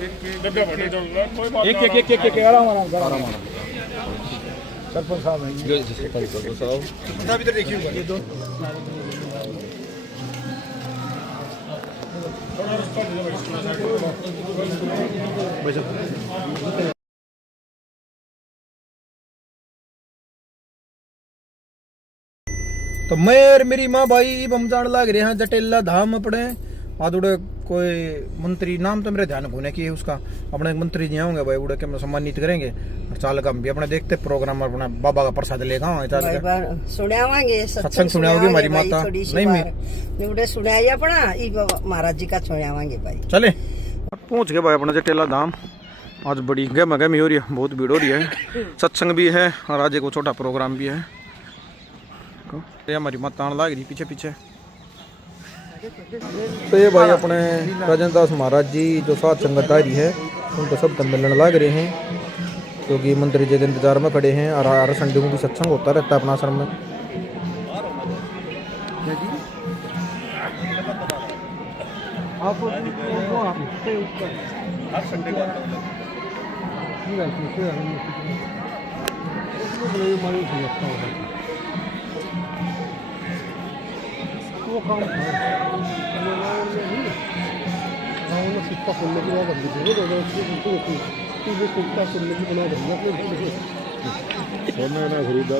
एक आराम सरपंच साहब हैं इधर देखिए ये दो तो मैं और मेरी माँ भाई हम जान लाग रहे हैं जटेला धाम अपने आदुड़े कोई मंत्री नाम तो मेरे ध्यान होने की है उसका अपने मंत्री जी होंगे भाई उड़े के हम सम्मानित करेंगे चाल का हम भी अपने देखते प्रोग्राम अपना बाबा का प्रसाद लेगा सुनावांगे सत्संग सुनाओगे हमारी माता नहीं मैं उड़े सुनाई अपना महाराज जी का सुनावांगे भाई चले पहुंच गए भाई अपना जटेला धाम आज बड़ी गहमा गहमी हो रही है बहुत भीड़ हो रही है सत्संग भी है और आज को छोटा प्रोग्राम भी है हमारी माता लाग रही पीछे पीछे तो ये भाई अपने राजेंद्र महाराज जी जो साथ संगत आ रही है उनको सब मिलने लग रहे हैं क्योंकि मंत्री जी के इंतजार में खड़े हैं और हर संडे को भी सत्संग होता रहता है अपना आश्रम में वो काम सिक्का खोलने की बात सिक्का खोलने की बना सोना ना खरीदा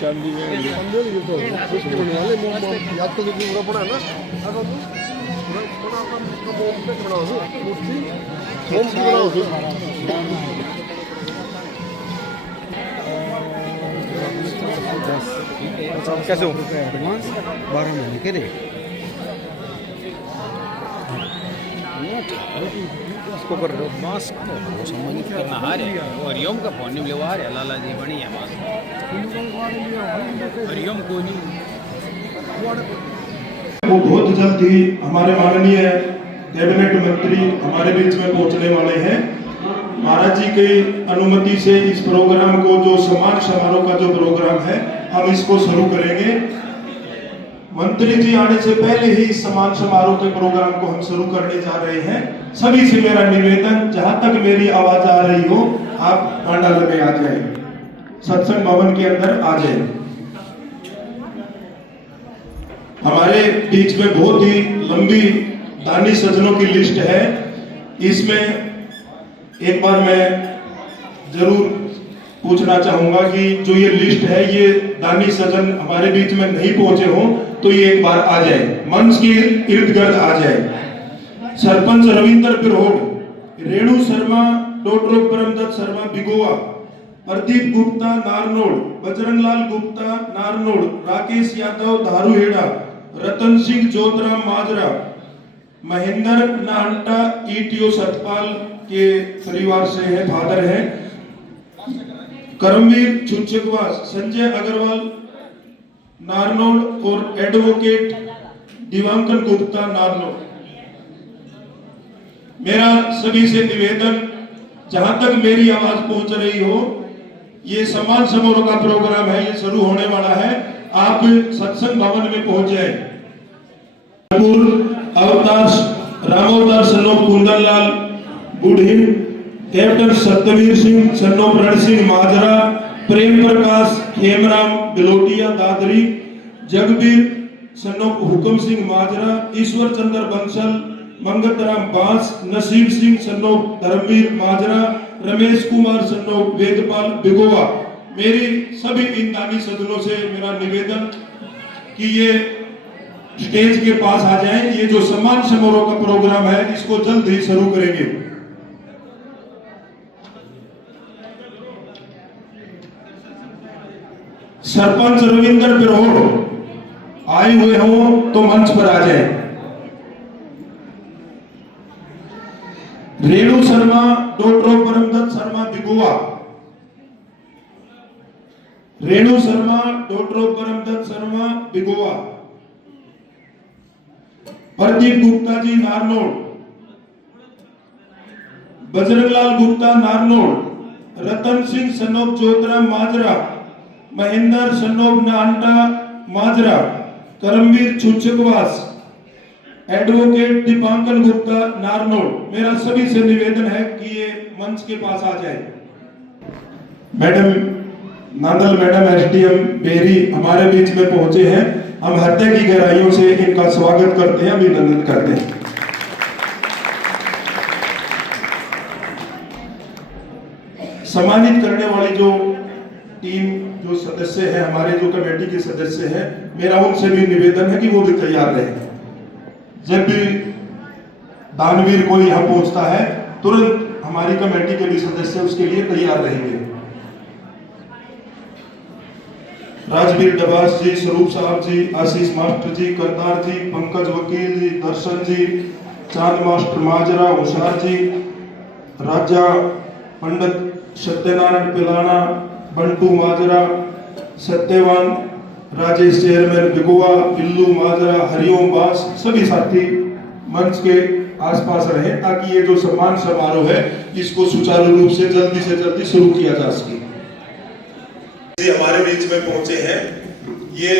चांदी में याद तो पूरा पड़ा है ना कैसे हो 12 महीने के लिए इसको कर दो मास्क सम्मानित करना हारे और यम का फोन नहीं लेवा हारे लाला जी बढ़िया मास्क और यम को नहीं वो बहुत जल्द ही हमारे माननीय कैबिनेट मंत्री हमारे बीच में पहुंचने वाले हैं। महाराज जी की अनुमति से इस प्रोग्राम को जो सम्मान समारोह का जो प्रोग्राम है हम इसको शुरू करेंगे। मंत्री जी आने से पहले ही इस सम्मान समारोह के प्रोग्राम को हम शुरू करने जा रहे हैं। सभी से मेरा निवेदन जहां तक मेरी आवाज आ रही हो आप पंडाल में आ जाए, सत्संग भवन के अंदर आ जाए। हमारे बीच में बहुत ही लंबी दानी सज्जनों की लिस्ट है। इसमें एक बार मैं जरूर पूछना चाहूंगा कि जो ये लिस्ट है ये दानी सज्जन हमारे बीच में नहीं पहुंचे हो तो ये एक बार आ जाए, मंच के इर्द गिर्द आ जाए। सरपंच रविंद्र पिरोड, रेणु शर्मा डॉक्टर परमदत्त शर्मा बिगोवा, प्रदीप गुप्ता नारनोड़, बजरंगलाल गुप्ता नारनोड़, राकेश यादव धारूहेड़ा, रतन सिंह जोतराम माजरा, महेंद्र नाहटा ईटीओ सतपाल के परिवार से है, फादर है, करमवीर चुनचकवा, संजय अग्रवाल नारनौल और एडवोकेट दिवांकर गुप्ता नारनौल। मेरा सभी से निवेदन जहां तक मेरी आवाज पहुंच रही हो, ये सम्मान समारोह का प्रोग्राम है, ये शुरू होने वाला है, आप सत्संग भवन में पहुंच जाए। अवतार रामोवतार सन्नो कुंदनलाल बुढ़िन, कैप्टन सत्यवीर सिंह सन्नो रण सिंह माजरा, प्रेम प्रकाश खेमराम बिलोटिया दादरी, जगबीर सन्नो हुकम सिंह माजरा, ईश्वर चंद्र बंसल, मंगतराम बांस, नसीब सिंह सन्नो धर्मवीर माजरा, रमेश कुमार सन्नो वेदपाल बिगोवा। मेरी सभी इन दानी सज्जनों से मेरा निवेदन कि ये स्टेज के पास आ जाएं। ये जो सम्मान समारोह का प्रोग्राम है इसको जल्द ही शुरू करेंगे। सरपंच रविंद्र पिरोड आए हुए हो तो मंच पर आ जाए। रेणु शर्मा डॉक्टर परमदत्त शर्मा बिगुआ, रेणु शर्मा डॉक्टर परमदत्त शर्मा बिगुआ, प्रदीप गुप्ता जी नारनौल, बजरंगलाल गुप्ता नारनौल, रतन सिंह सनोब जोतराम माजरा, महेंद्र सनोब नानटा माजरा, करमवीर चुचकवास, एडवोकेट दीपांकर गुप्ता नारनौल, मेरा सभी से निवेदन है कि ये मंच के पास आ जाए। Madam Nandal madam SDM Beri हमारे बीच में पहुंचे हैं। हम हृदय की गहराइयों से इनका स्वागत करते हैं, अभिनंदन करते हैं। सम्मानित करने वाली जो टीम, जो सदस्य हैं, हमारे जो कमेटी के सदस्य हैं, मेरा उनसे भी निवेदन है कि वो भी तैयार रहें। जब भी दानवीर कोई यहाँ पहुंचता है, तुरंत हमारी कमेटी के भी सदस्य उसके लिए तैयार रहेंगे। राजवीर डबास जी, स्वरूप साहब जी, आशीष मास्टर जी, करतार जी, पंकज वकील जी, दर्शन जी, चांद मास्टर माजरा, होशियार जी, राजा पंडित सत्यनारायण पिलाना, बंटू माजरा, सत्यवान, राजेश चेयरमैन बिगुआ, बिल्लू माजरा, हरिओम बास, सभी साथी मंच के आसपास रहें ताकि ये जो सम्मान समारोह है इसको सुचारू रूप से जल्दी शुरू किया जा सके। हमारे बीच में पहुंचे हैं, ये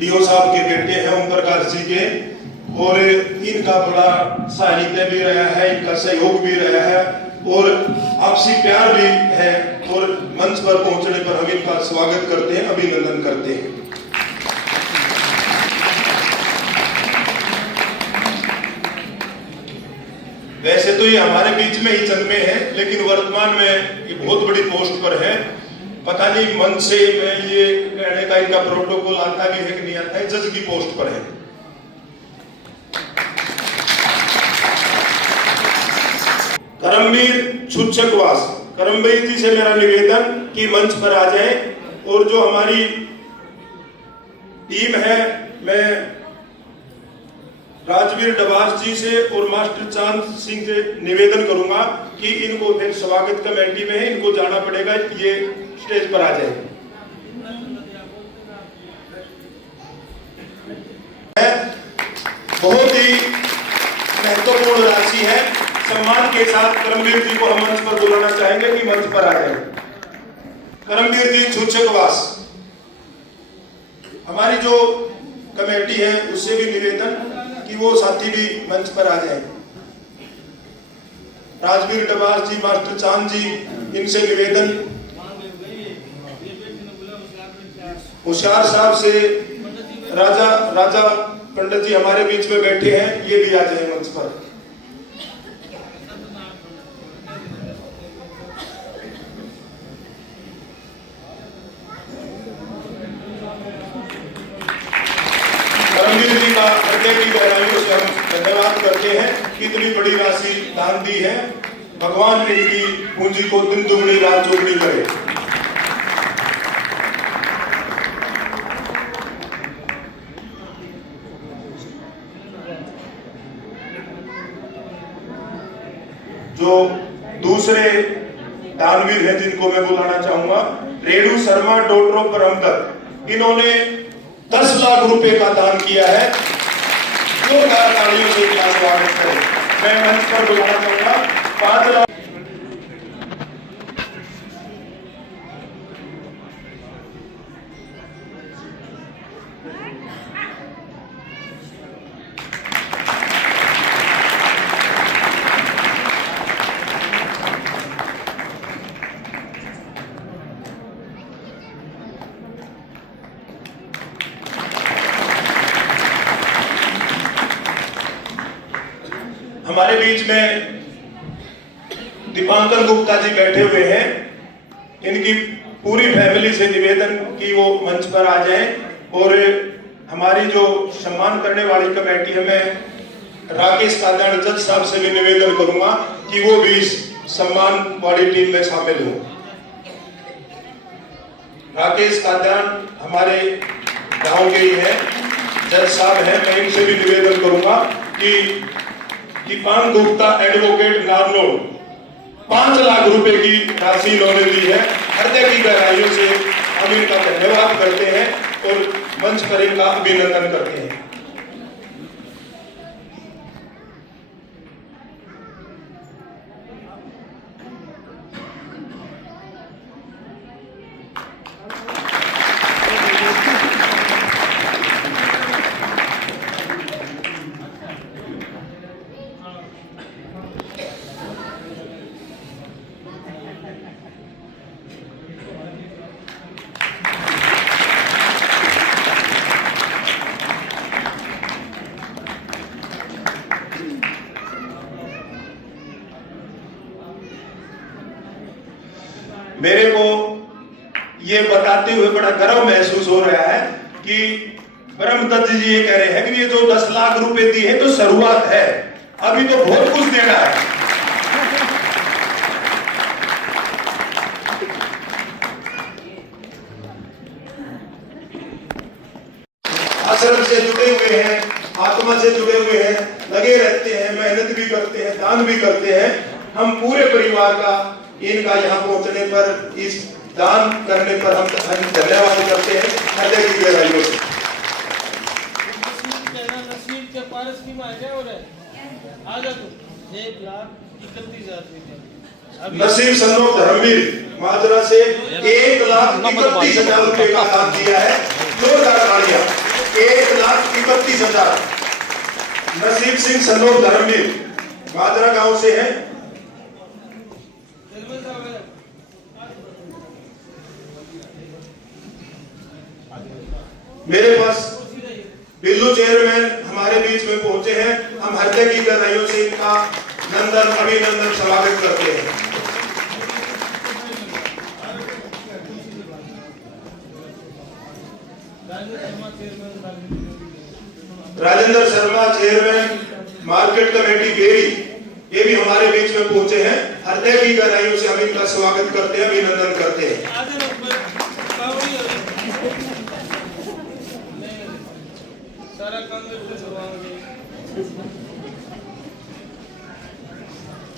डीओ साहब के बेटे हैं ओम प्रकाश जी के, और इनका बड़ा साहित्य भी रहा है, इनका सहयोग भी रहा है और आपसी प्यार भी है, और मंच पर पहुंचने पर हम इनका स्वागत करते हैं, अभिनंदन करते हैं। वैसे तो ये हमारे बीच में ही जन्मे हैं, लेकिन वर्तमान में ये बहुत बड़ी पोस्ट पर है। पता नहीं मंच से मैं ये कहने का इनका प्रोटोकॉल आता भी है कि नहीं आता है, जज की पोस्ट पर है। करमवीर छुच्छकवास, करमवीर जी से मेरा निवेदन कि मंच पर आ जाए, और जो हमारी टीम है, मैं राजवीर डबास जी से और मास्टर चांद सिंह से निवेदन करूंगा कि इनको फिर स्वागत कमेटी में है, इनको जाना पड़ेगा, ये स्टेज पर आ जाए। बहुत ही महत्वपूर्ण राशि है। सम्मान के साथ करमवीर जी को हम मंच पर बुलाना चाहेंगे कि मंच पर आ जाए। करमवीर जी छुच्छकवास, हमारी जो कमेटी है उससे भी निवेदन कि वो साथी भी मंच पर आ जाए। राजवीर डबास जी, मास्टर चांद जी, इनसे निवेदन, होशियार साहब से राजा पंडित जी हमारे बीच में बैठे हैं, ये भी आ जाए मंच पर। करमवीर जी का हृदय की गहराइयों से हम धन्यवाद करते हैं कि इतनी बड़ी राशि दान दी है। भगवान इनकी पूंजी को दिन दुगनी रात चौगुनी करे। जो दूसरे दानवीर हैं जिनको मैं बुलाना चाहूंगा, रेणु शर्मा, डॉक्टर ऑफ ब्रह्मदत्त, इन्होंने 10 लाख रुपए का दान किया है। जोरदार तालियों से इनका स्वागत करें। मैं मंच पर बुलाना चाहूंगा 5 लाख। हमारे बीच में दीपांकर गुप्ता जी बैठे हुए हैं, इनकी पूरी फैमिली से निवेदन कि वो मंच पर आ जाएं, और हमारी जो सम्मान करने वाली कमेटी है, मैं राकेश कादयान जज साहब से भी निवेदन करूंगा कि वो भी इस सम्मान वाली टीम में शामिल हो। राकेश कादयान हमारे गांव के ही हैं, जज साहब हैं, मैं इनसे भी निवेदन करूंगा कि दीपांकर गुप्ता एडवोकेट नारनौल 5 लाख रुपए की राशि इन्होंने दी है। हृदय की गहराइयों से हम इनका धन्यवाद करते हैं और मंच पर इनका अभिनंदन करते हैं। मेरे को ये बताते हुए बड़ा गर्व महसूस हो रहा है कि ब्रह्मदत्त जी ये कह रहे हैं कि ये जो 10 लाख रुपए दी है तो शुरुआत है, अभी तो बहुत कुछ देना है। आश्रम से जुड़े हुए हैं, आत्मा से जुड़े हुए हैं, लगे रहते हैं, मेहनत भी करते हैं, दान भी करते हैं। हम पूरे परिवार का इनका यहाँ पहुंचने पर, इस दान करने पर हम धन्यवाद करते हैं हृदय की गहराइयों से। नसीब सन्नोक धर्मवीर माजरा से 1,31,000 रुपए का दान दिया है। जोरदार तालियां। 1,31,000। नसीब सिंह सन्नोक धर्मवीर माजरा गांव से है। मेरे पास बिल्लू चेयरमैन हमारे बीच में पहुंचे हैं। हम हृदय की गहराइयों से इनका नंदन अभिनंदन स्वागत करते हैं। Rajendra Sharma chairman market committee Beri, ये भी हमारे बीच में पहुंचे हैं। हृदय की गहराइयों से हम इनका स्वागत करते हैं, अभिनंदन करते हैं।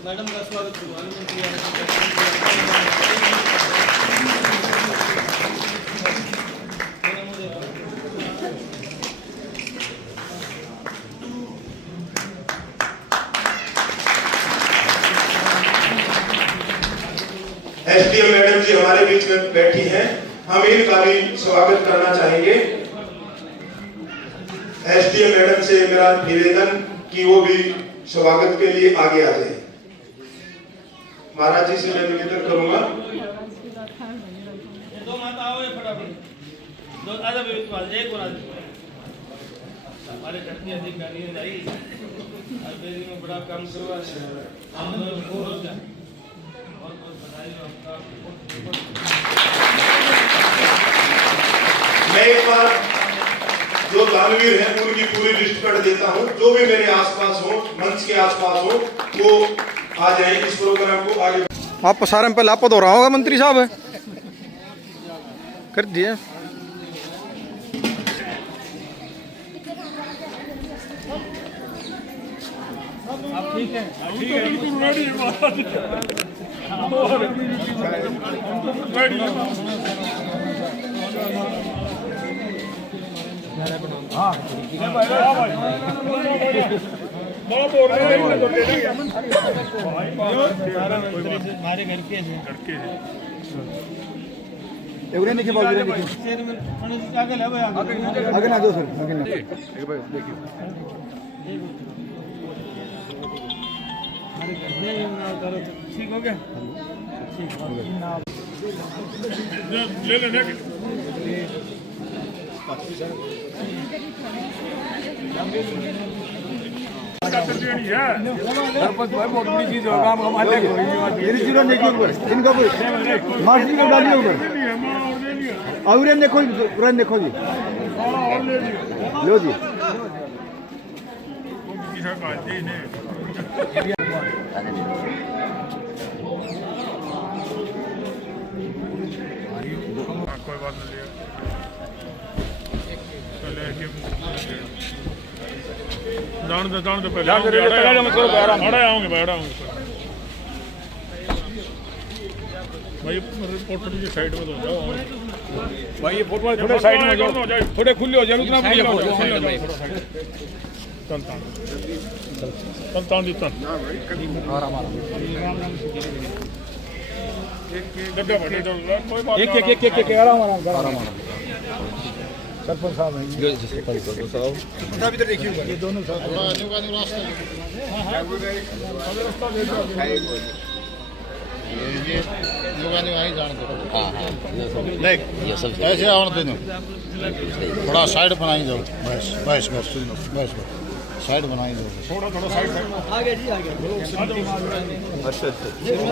मैडम का स्वागत एसडीएम मैडम जी हमारे बीच में बैठी हैं, हम इनका भी स्वागत करना चाहेंगे। एसडीएम मैडम से मेरा निवेदन कि वो भी स्वागत के लिए आगे आ जाए। महाराज जी से मैं निवेदन करूंगा। दो माता आओ फटाफट, दो आजा एक और हमारे घर की अधिकारी आई बेरी में बड़ा काम करवा है। मैं एक बार जो दानवीर हैं उनकी पूरी लिस्ट कर देता हूं। जो भी मेरे आसपास हो, मंच के आसपास हो, वो आ जाए इस प्रोग्राम को आगे। आप सारे में पहले आपद हो रहा होगा मंत्री साहब, कर दिए। आप ठीक है? हमारे घर के आगे ना दो सर, आगे ना। ठीक हो गया? बहुत बड़ी चीज होगा हम हमारे इनका मार्च में डालिए ऊपर और देखो पूरा देखो जी, लो जी। कोई बात नहीं, जान दे पहले आऊंगे भाई। रिपोर्टर की साइड में तो जाओ भाई, ये फोटो थोड़े साइड में हो जाओ, थोड़े खुले हो जाए, उतना चल सरपंच साहब ये दोनों ऐसे आने दो, थोड़ा साइड बनाई जाओ। बस बस बस बस बस साइड बनाई दो थोड़ा थोड़ा साइड आगे जी आगे अच्छा अच्छा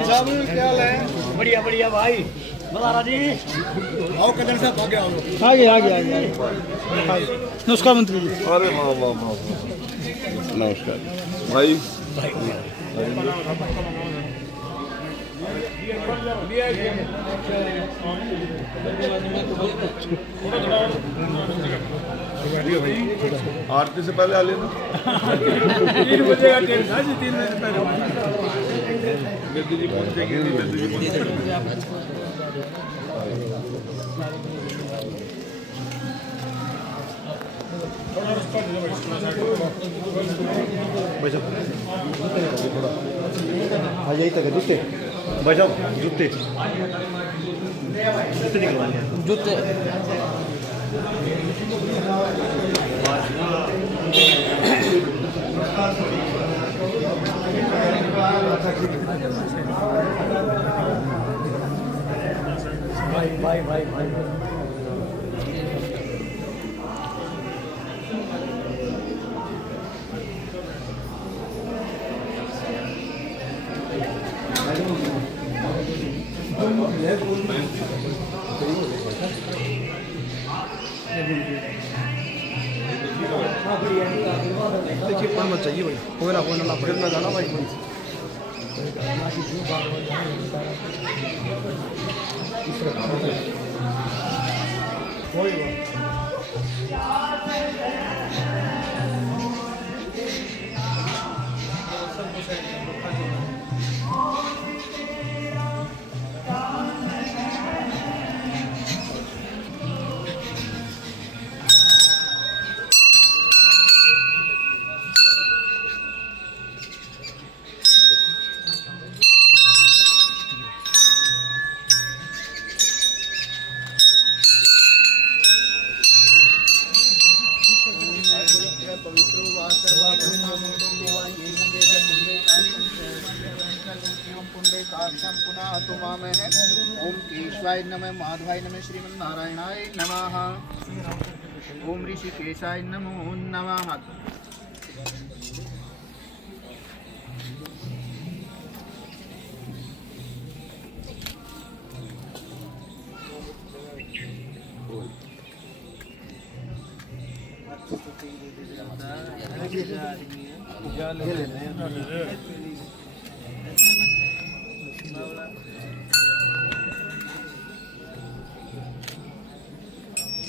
साहब क्या हाल है बढ़िया बढ़िया भाई मलारा जी आओ कदम साहब आगे आओ आगे आगे आगे नमस्कार मंत्री जी अरे वाह वाह वाह नमस्कार भाई आरती से पहले आ लेना 3 बजे का ट्रेन था जी 3 बजे पहले गद्दी जी पहुंचेंगे नहीं गद्दी जी पहुंचेंगे आ जाइए तक जूते बजाओ जूते जूते निकलवा जूते भाई भाई भाई देखिए कौन मत चाहिए भाई कोई ना फिर ना जाना भाई ओम केशवाय नमः माधवाय नमः श्रीमन्नारायणाय नमः ओम ऋषिकेशाय नमो नमः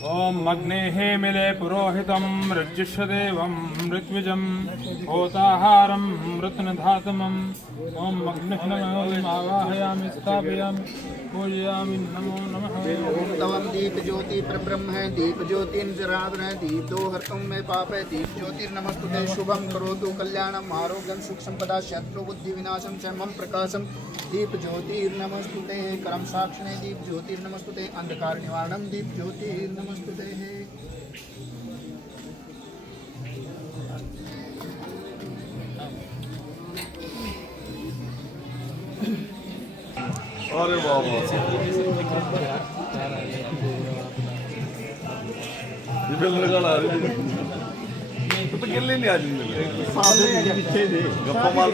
ओम अग्नेः मिले पुरोहितं रज्जुष्यदेवं ऋत्विजं होताहारं रत्नधातमम् ओम अग्निः नमः आवाहयामि स्थापयामि पूजयामि नमो नमः ओम तवम दीप ज्योति प्रब्रह्म है दीप ज्योतिर्जराधन है दीप दो हर्तों में पाप है दीप ज्योतिर्नमस्तुते शुभम करोतु कल्याणम आरोग्यम सुख संपदा शत्रु बुद्धि विनाशम चर्मम प्रकाशम दीप ज्योतिर्नमस्तुते कर्म साक्षिणे दीप ज्योतिर्नमस्तुते अंधकार निवारणम दीप ज्योतिर्नमस्तुते अरे वाह वाह ये फिर लगा रही तो गिल्ली नहीं आज गप्पा मार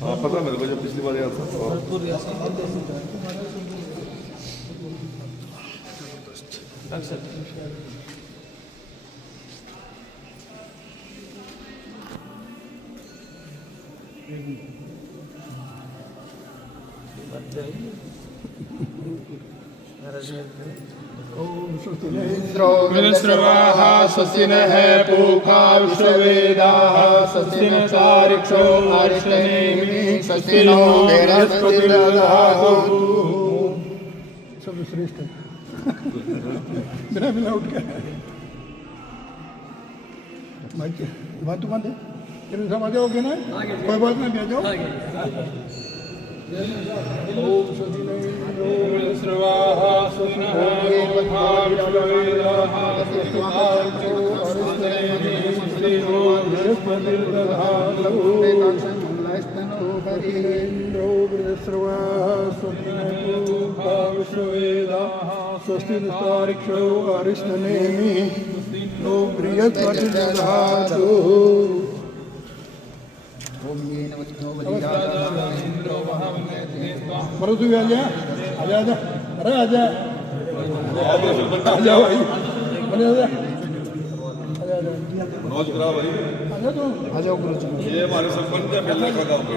हाँ पता मेरे को जब पिछली बार याद था विनस्रवाः स्वस्तिनः पूषा विश्ववेदाः स्वस्तिनः सारिक्षो अर्षनेमिः स्वस्तिनो बृहस्पतिर्दधातु सब श्रेष्ठ बिना बिना उठ गया बात तो बंद है सब आ जाओगे ना कोई बात नहीं आ जाओ विनस्रवाः स्वस्तिनः पूषा विश्ववेदाः स्वस्तिनः सारिक्षो अर्षनेमिः देवो बृहस्पतिर्दधातु मंगलास्तनो हरिः इंद्रो बृहस्पतिर्वाः स्वस्तिनपूर्वा विश्ववेदाः स्वस्ति निस्तारिक्षो अरिष्टनेमि नो बृहस्पतिर्दधातु ओम ये नमो बलिदाता इंद्रो महामन्त्रे मरो तू आजा आजा आजा अरे आजा आजा भाई बने आजा मनोज करा भाई आजा तू आ जाओ गुरु जी ये हमारे संबंध का मिलने का काम है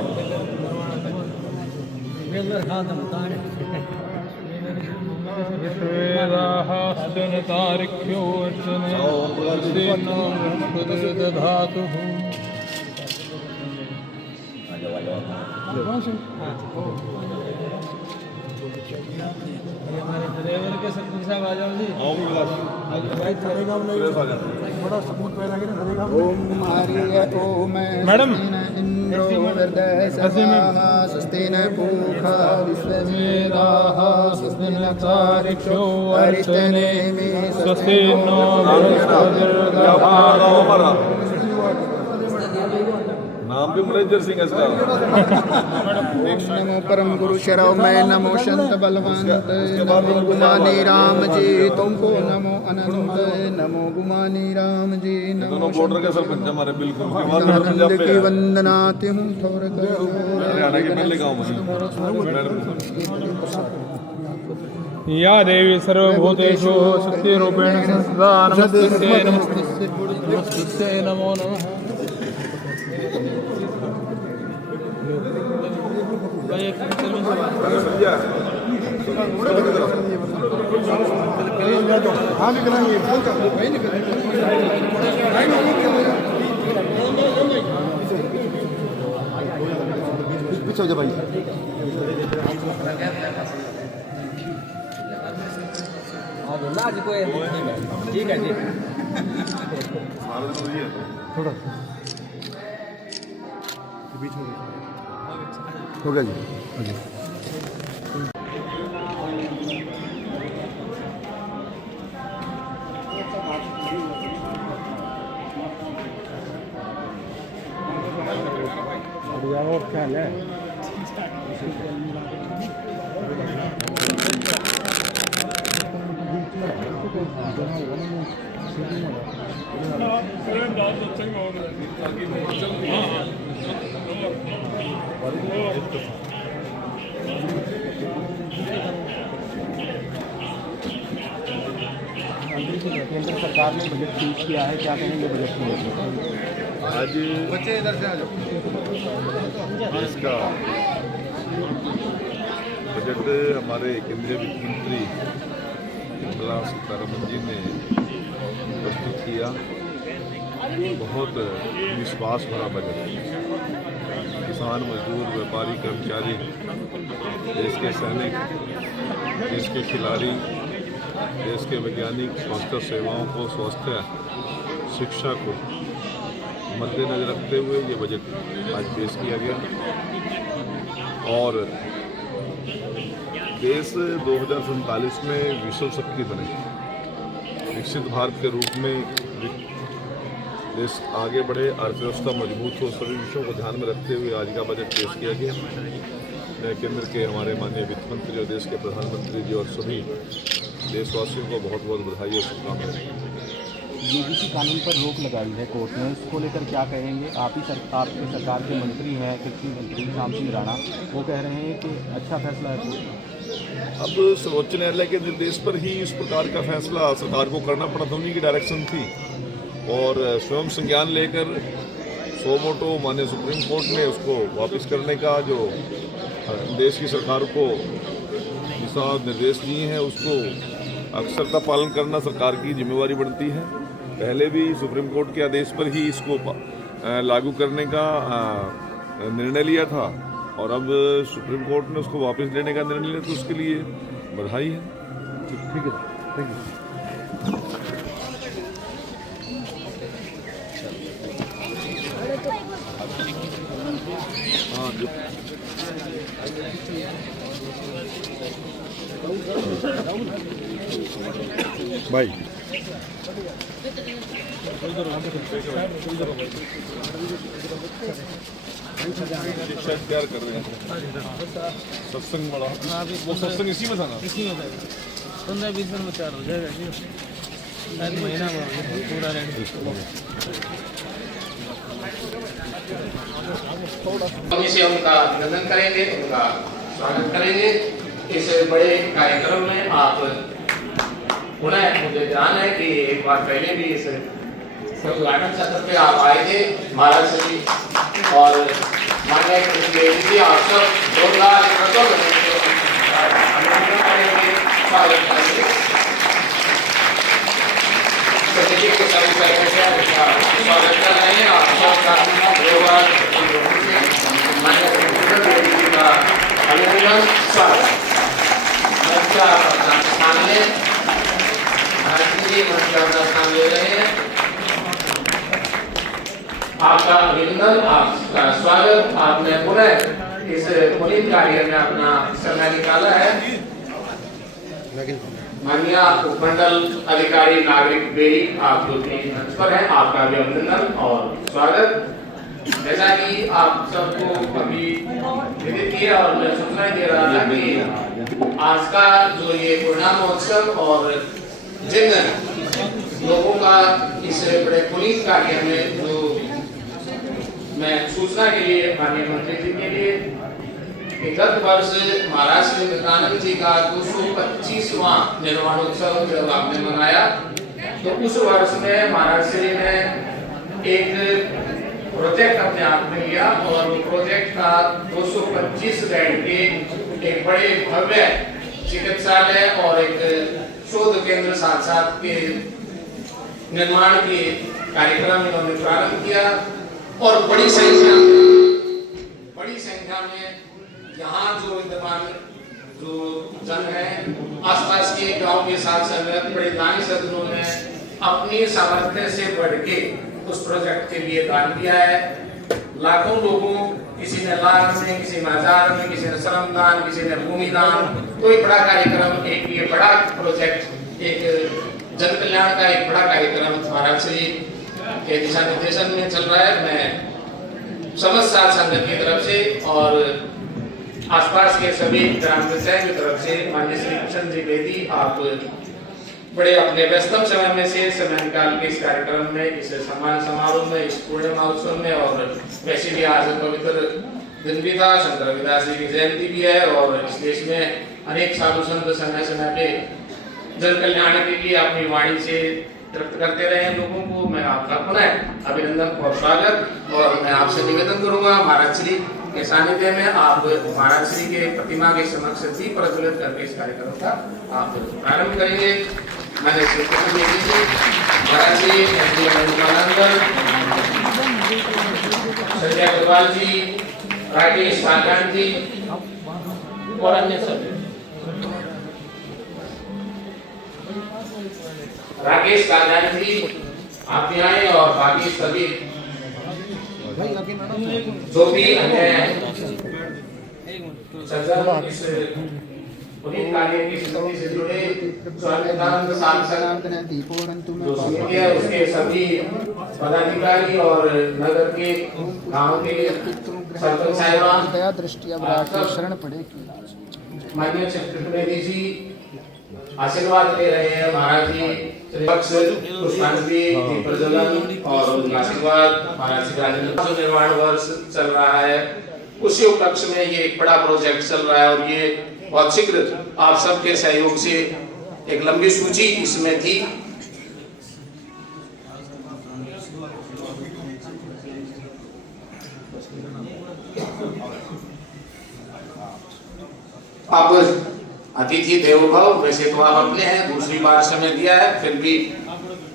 विश्वेदाः स्तनतारिख्यो अर्चने बृहस्पतिर्दधातुः ड्राइवर के सरपंच साहब आ जाओ जी। बड़ा सबूत पैदा करें धरेगा ओम आर्य ओम मैडम। इंद्रो हृदय सर्वाः स्वस्तिन पूषा विश्ववेदाः स्वस्तिन तारिक्षो अरिष्टनेमि स्वस्ति नो बृहस्पतिर्दधातुः। हमारा नाम भी मैनेजर सिंह है इसका नमो परम गुरु शरव मैं नमो संत बलवंत नमो गुमानी राम जी तुमको नमो अनंत नमो गुमानी राम जी नमो दोनों बॉर्डर के सरपंच हमारे बिल्कुल आनंद की वंदना त्यों थोर करो हरियाणा के पहले गाँव मैडम या देवी सर्वभूतेषु शक्तिरूपेण संस्थिता नमस्ते नमो नमः। हाँ निकलेंगे पीछे हो जा भाई ठीक है जी। थोड़ा बीच में हो गया जी आगे और क्या है केंद्र सरकार ने बजट पेश किया है, क्या कहेंगे बजट में? आज बच्चे इधर से आ जाओ देश का बजट हमारे केंद्रीय वित्त मंत्री निर्मला सीतारमण जी ने प्रस्तुत किया। बहुत विश्वास भरा बजट, किसान, मजदूर, व्यापारी, कर्मचारी, देश के सैनिक, देश के खिलाड़ी, देश के वैज्ञानिक, स्वास्थ्य सेवाओं को, स्वास्थ्य शिक्षा को मद्देनजर रखते हुए ये बजट आज पेश किया गया। और देश 2047 में विश्व शक्ति बने, विकसित भारत के रूप में देश आगे बढ़े, अर्थव्यवस्था मजबूत हो, सभी विषयों को ध्यान में रखते हुए आज का बजट पेश किया गया। मैं केंद्र के हमारे माननीय वित्त मंत्री और देश के प्रधानमंत्री जी और सभी देशवासियों को बहुत बहुत बधाई और शुभकामनाएं। यूजीसी कानून पर रोक लगाई है कोर्ट ने, इसको लेकर क्या कहेंगे? आपकी सरकार के मंत्री हैं, कृषि मंत्री श्याम सिंह राणा, वो कह रहे हैं कि अच्छा फैसला है कोर्ट। अब सर्वोच्च न्यायालय के निर्देश पर ही इस प्रकार का फैसला सरकार को करना पड़ा था, उन्हीं की डायरेक्शन थी और स्वयं संज्ञान लेकर सोमोटो माननीय सुप्रीम कोर्ट ने उसको वापस करने का जो देश की सरकार को दिशा निर्देश दिए हैं उसको अक्षरता पालन करना सरकार की जिम्मेवारी बनती है। पहले भी सुप्रीम कोर्ट के आदेश पर ही इसको लागू करने का निर्णय लिया था और अब सुप्रीम कोर्ट ने उसको वापस लेने का निर्णय लिया, तो उसके लिए बधाई है। ठीक है, थैंक यू। हाँ जो भाई शायद प्यार कर रहे हैं सत्संग वाला, वो सत्संग इसी में था ना? इसी में 15-20 दिन में तैयार हो जाएगा जी, शायद महीना में हो जाएगा पूरा रेडी। हम इसे उनका अभिनंदन करेंगे, उनका स्वागत करेंगे इस बड़े कार्यक्रम में। आप पुनः मुझे ध्यान है कि एक बार पहले भी इस उद्घाटन सत्र पे आप आए थे महाराज जी और माननीय कृष्ण जी, आप सब जोरदार अभिनंदन करेंगे, स्वागत करेंगे। समिति के सभी सेक्रेटरी का स्वागत कर रहे हैं, आप सबका जोरदार माननीय कृष्ण जी का अभिनंदन, स्वागत। मंच अपना स्थान ले, महाराज जी मंच अपना स्थान ले रहे हैं। आपका अभिनंदन, आपका स्वागत। आपने पुनः इस पुनीत कार्य में अपना समय निकाला है। माननीय उपमंडल अधिकारी नागरिक बेरी, आप लोग मंच पर हैं, आपका भी अभिनंदन और स्वागत। जैसा कि आप सबको अभी विदित किया और मैं सूचना दे रहा था कि आज का जो ये पूर्णा महोत्सव और जिन लोगों का इस बड़े पुनीत कार्य में जो मैं सूचना के लिए माननीय मंत्री जी के लिए गत वर्ष महाराज श्री विवेकानंद जी का 225वां निर्वाणोत्सव जब आपने मनाया तो उस वर्ष में महाराज श्री ने एक प्रोजेक्ट अपने आप में लिया और वो प्रोजेक्ट का 225 बेड के एक बड़े भव्य चिकित्सालय और एक शोध केंद्र साथ साथ के निर्माण के कार्यक्रम इन्होंने प्रारंभ किया और बड़ी संख्या में यहाँ जो विद्यमान जो जन है आसपास के गांव के साथ संगत बड़े दानी सज्जनों ने अपनी सामर्थ्य से बढ़ के उस प्रोजेक्ट के लिए दान दिया है। लाखों लोगों, किसी ने लाख में, किसी ने हजार में, किसी ने श्रम दान, किसी ने भूमि दान, कोई बड़ा कार्यक्रम, एक ये बड़ा प्रोजेक्ट, एक जन कल्याण का एक बड़ा कार्यक्रम महाराज श्री के दिशा निर्देशन में चल रहा है। मैं समस्त साथ संगत की तरफ से और आसपास के सभी ग्राम पंचायत की तरफ से माननीय श्री कृष्ण जी बेदी, आप बड़े अपने व्यस्तम समय में से समय निकाल के इस कार्यक्रम में, इस सम्मान समारोह में, इस पूर्णिमा उत्सव में और वैसे भी आज पवित्र दिन भी था, संत रविदास जी की जयंती भी है और इस देश में अनेक साधु संत समय समय पे जन कल्याण के लिए अपनी वाणी से तृप्त करते रहे लोगों को। मैं आपका पुनः अभिनंदन और स्वागत और मैं आपसे निवेदन करूंगा महाराज श्री के सानिध्य में आप महाराज श्री के प्रतिमा के समक्ष दीप प्रज्वलित करके इस कार्यक्रम का आप प्रारंभ करेंगे। मैंने श्री कृष्ण जी, महाराज श्री संजय अग्रवाल जी, राकेश काकान जी और अन्य सभी, राकेश काकान जी आप भी आए और बाकी सभी जो भी अन्य सज्जन इस पुनीत कार्य की समिति से जुड़े स्वागतानंद सांसद जो समिति है उसके सभी पदाधिकारी और नगर के गांव के सरपंच साहिबान दया दृष्टि शरण पड़े माननीय सेक्रेटरी जी आशीर्वाद ले रहे हैं। महाराज जी पुष्पांजलि प्रज्वलन और उनका आशीर्वाद महाराज जी राजेंद्र जो निर्माण वर्ष चल रहा है उसी उपलक्ष्य में ये एक बड़ा प्रोजेक्ट चल रहा है और ये बहुत शीघ्र आप सबके सहयोग से एक लंबी सूची इसमें थी। अब अतिथि देवो भव, वैसे तो आप अपने हैं, दूसरी बार समय दिया है, फिर भी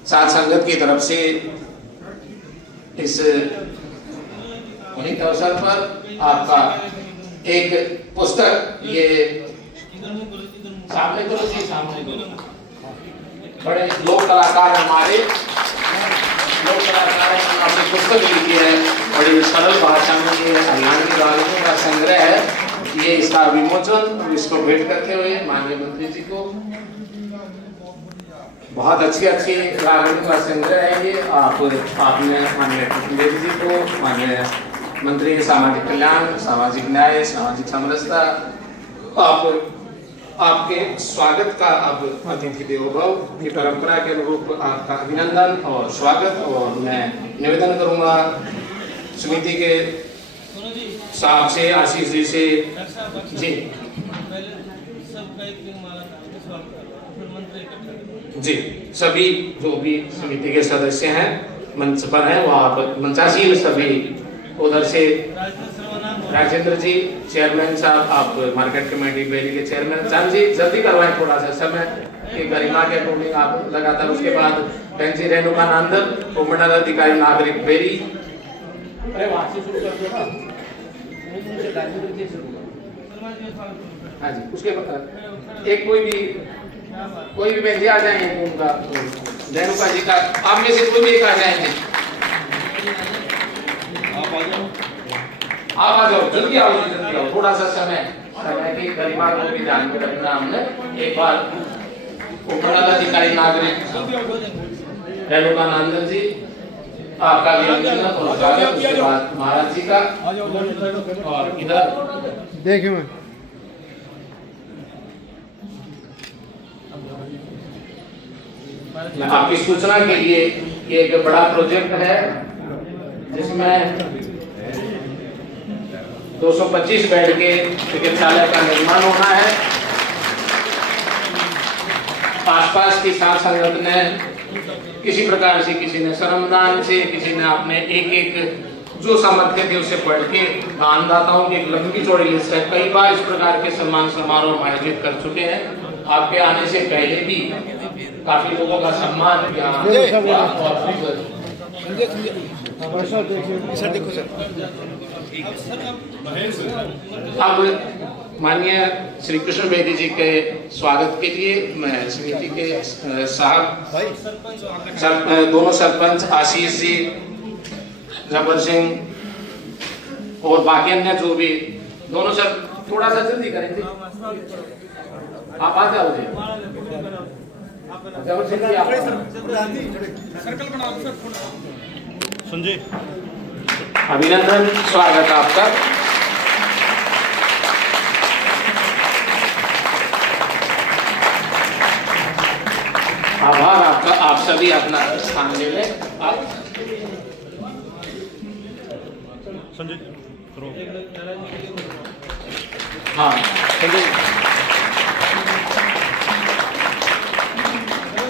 साथ संगत की तरफ से इस अवसर पर आपका एक पुस्तक, ये सामने करो जी, सामने करो, बड़े लोक कलाकार हमारे लोक कलाकार अपनी पुस्तक लिखी है, बड़ी सरल भाषा में ये हरियाणा की गालियों का संग्रह है। ये इसका विमोचन इसको भेंट करते हुए माननीय मंत्री जी को बहुत अच्छी अच्छी रागनी का संग्रह रहेंगे। आपने माननीय कृष्ण बेदी जी को, माननीय मंत्री सामाजिक कल्याण, सामाजिक न्याय, सामाजिक समरसता, आपके स्वागत का अब अतिथि देवो भव की परंपरा के अनुरूप आपका अभिनंदन और स्वागत। और मैं निवेदन करूंगा समिति के साहब से, आशीष जी से जी जी सभी जो भी समिति के सदस्य हैं मंच पर हैं वो आप मंचासीन सभी, उधर से राजेंद्र जी चेयरमैन साहब, आप मार्केट कमेटी बेली के चेयरमैन साहब जी जल्दी करवाएं थोड़ा सा समय की गरिमा के अकॉर्डिंग आप लगातार। उसके बाद बहन जी रेणुका नंदन, उपमंडल अधिकारी नागरिक बेरी, अरे वहां से शुरू कर दो ना, हाँ जी। उसके बाद एक कोई भी बहन जी आ जाएंगे उनका, रेणुका जी का, आप में से कोई भी एक आ जाएंगे, आप आ जाओ, जल्दी आओ, जल्दी आओ, थोड़ा सा समय की गरिमा को भी ध्यान में रखना। हमने एक बार उपमंडल अधिकारी नागरिक रेणुका नंदन जी आपका भी अभिनंदन और स्वागत। उसके बाद महाराज जी का, और इधर देखिए आपकी सूचना के लिए ये एक बड़ा प्रोजेक्ट है जिसमें 225 बेड के चिकित्सालय का निर्माण होना है। आसपास की साथ संगत ने किसी प्रकार से, किसी ने श्रमदान से, किसी ने अपने एक जो सामर्थ्य थे उसे बढ़ के दानदाताओं की एक लंबी चौड़ी लिस्ट है। कई बार इस प्रकार के सम्मान समारोह आयोजित कर चुके हैं। आपके आने से पहले भी काफी लोगों का सम्मान किया। अब माननीय श्री कृष्ण बेदी जी के स्वागत के लिए मैं समिति के साहब दोनों सरपंच आशीष जी, जबर सिंह और बाकी अन्य जो भी दोनों सर थोड़ा सा जल्दी करेंगे, आप आ जाओ जी। जबर सिंह जी आप सर्कल बना दो सर, संजय अभिनंदन, स्वागत आपका। आभार आपका। आप सभी अपना स्थान ले लें। आप संजय हाँ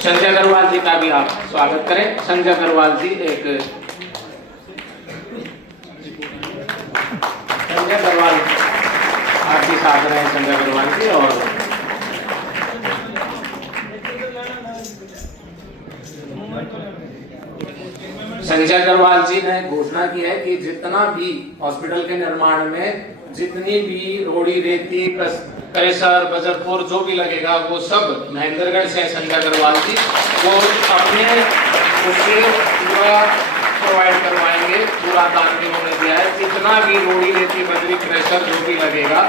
संजय अग्रवाल जी का भी आप स्वागत करें। संजय अग्रवाल जी संजय अग्रवाल आपके साथ रहे। संजय अग्रवाल जी और संजय अग्रवाल जी ने घोषणा की है कि जितना भी हॉस्पिटल के निर्माण में जितनी भी रोड़ी, रेती, कैसर, बजरपुर जो भी लगेगा वो सब महेंद्रगढ़ से संजय अग्रवाल जी वो अपने उससे पूरा प्रोवाइड करवाएंगे। पूरा दान भी उन्होंने दिया है। जितना भी रोड़ी, रेती, बजरी, कैसर जो भी लगेगा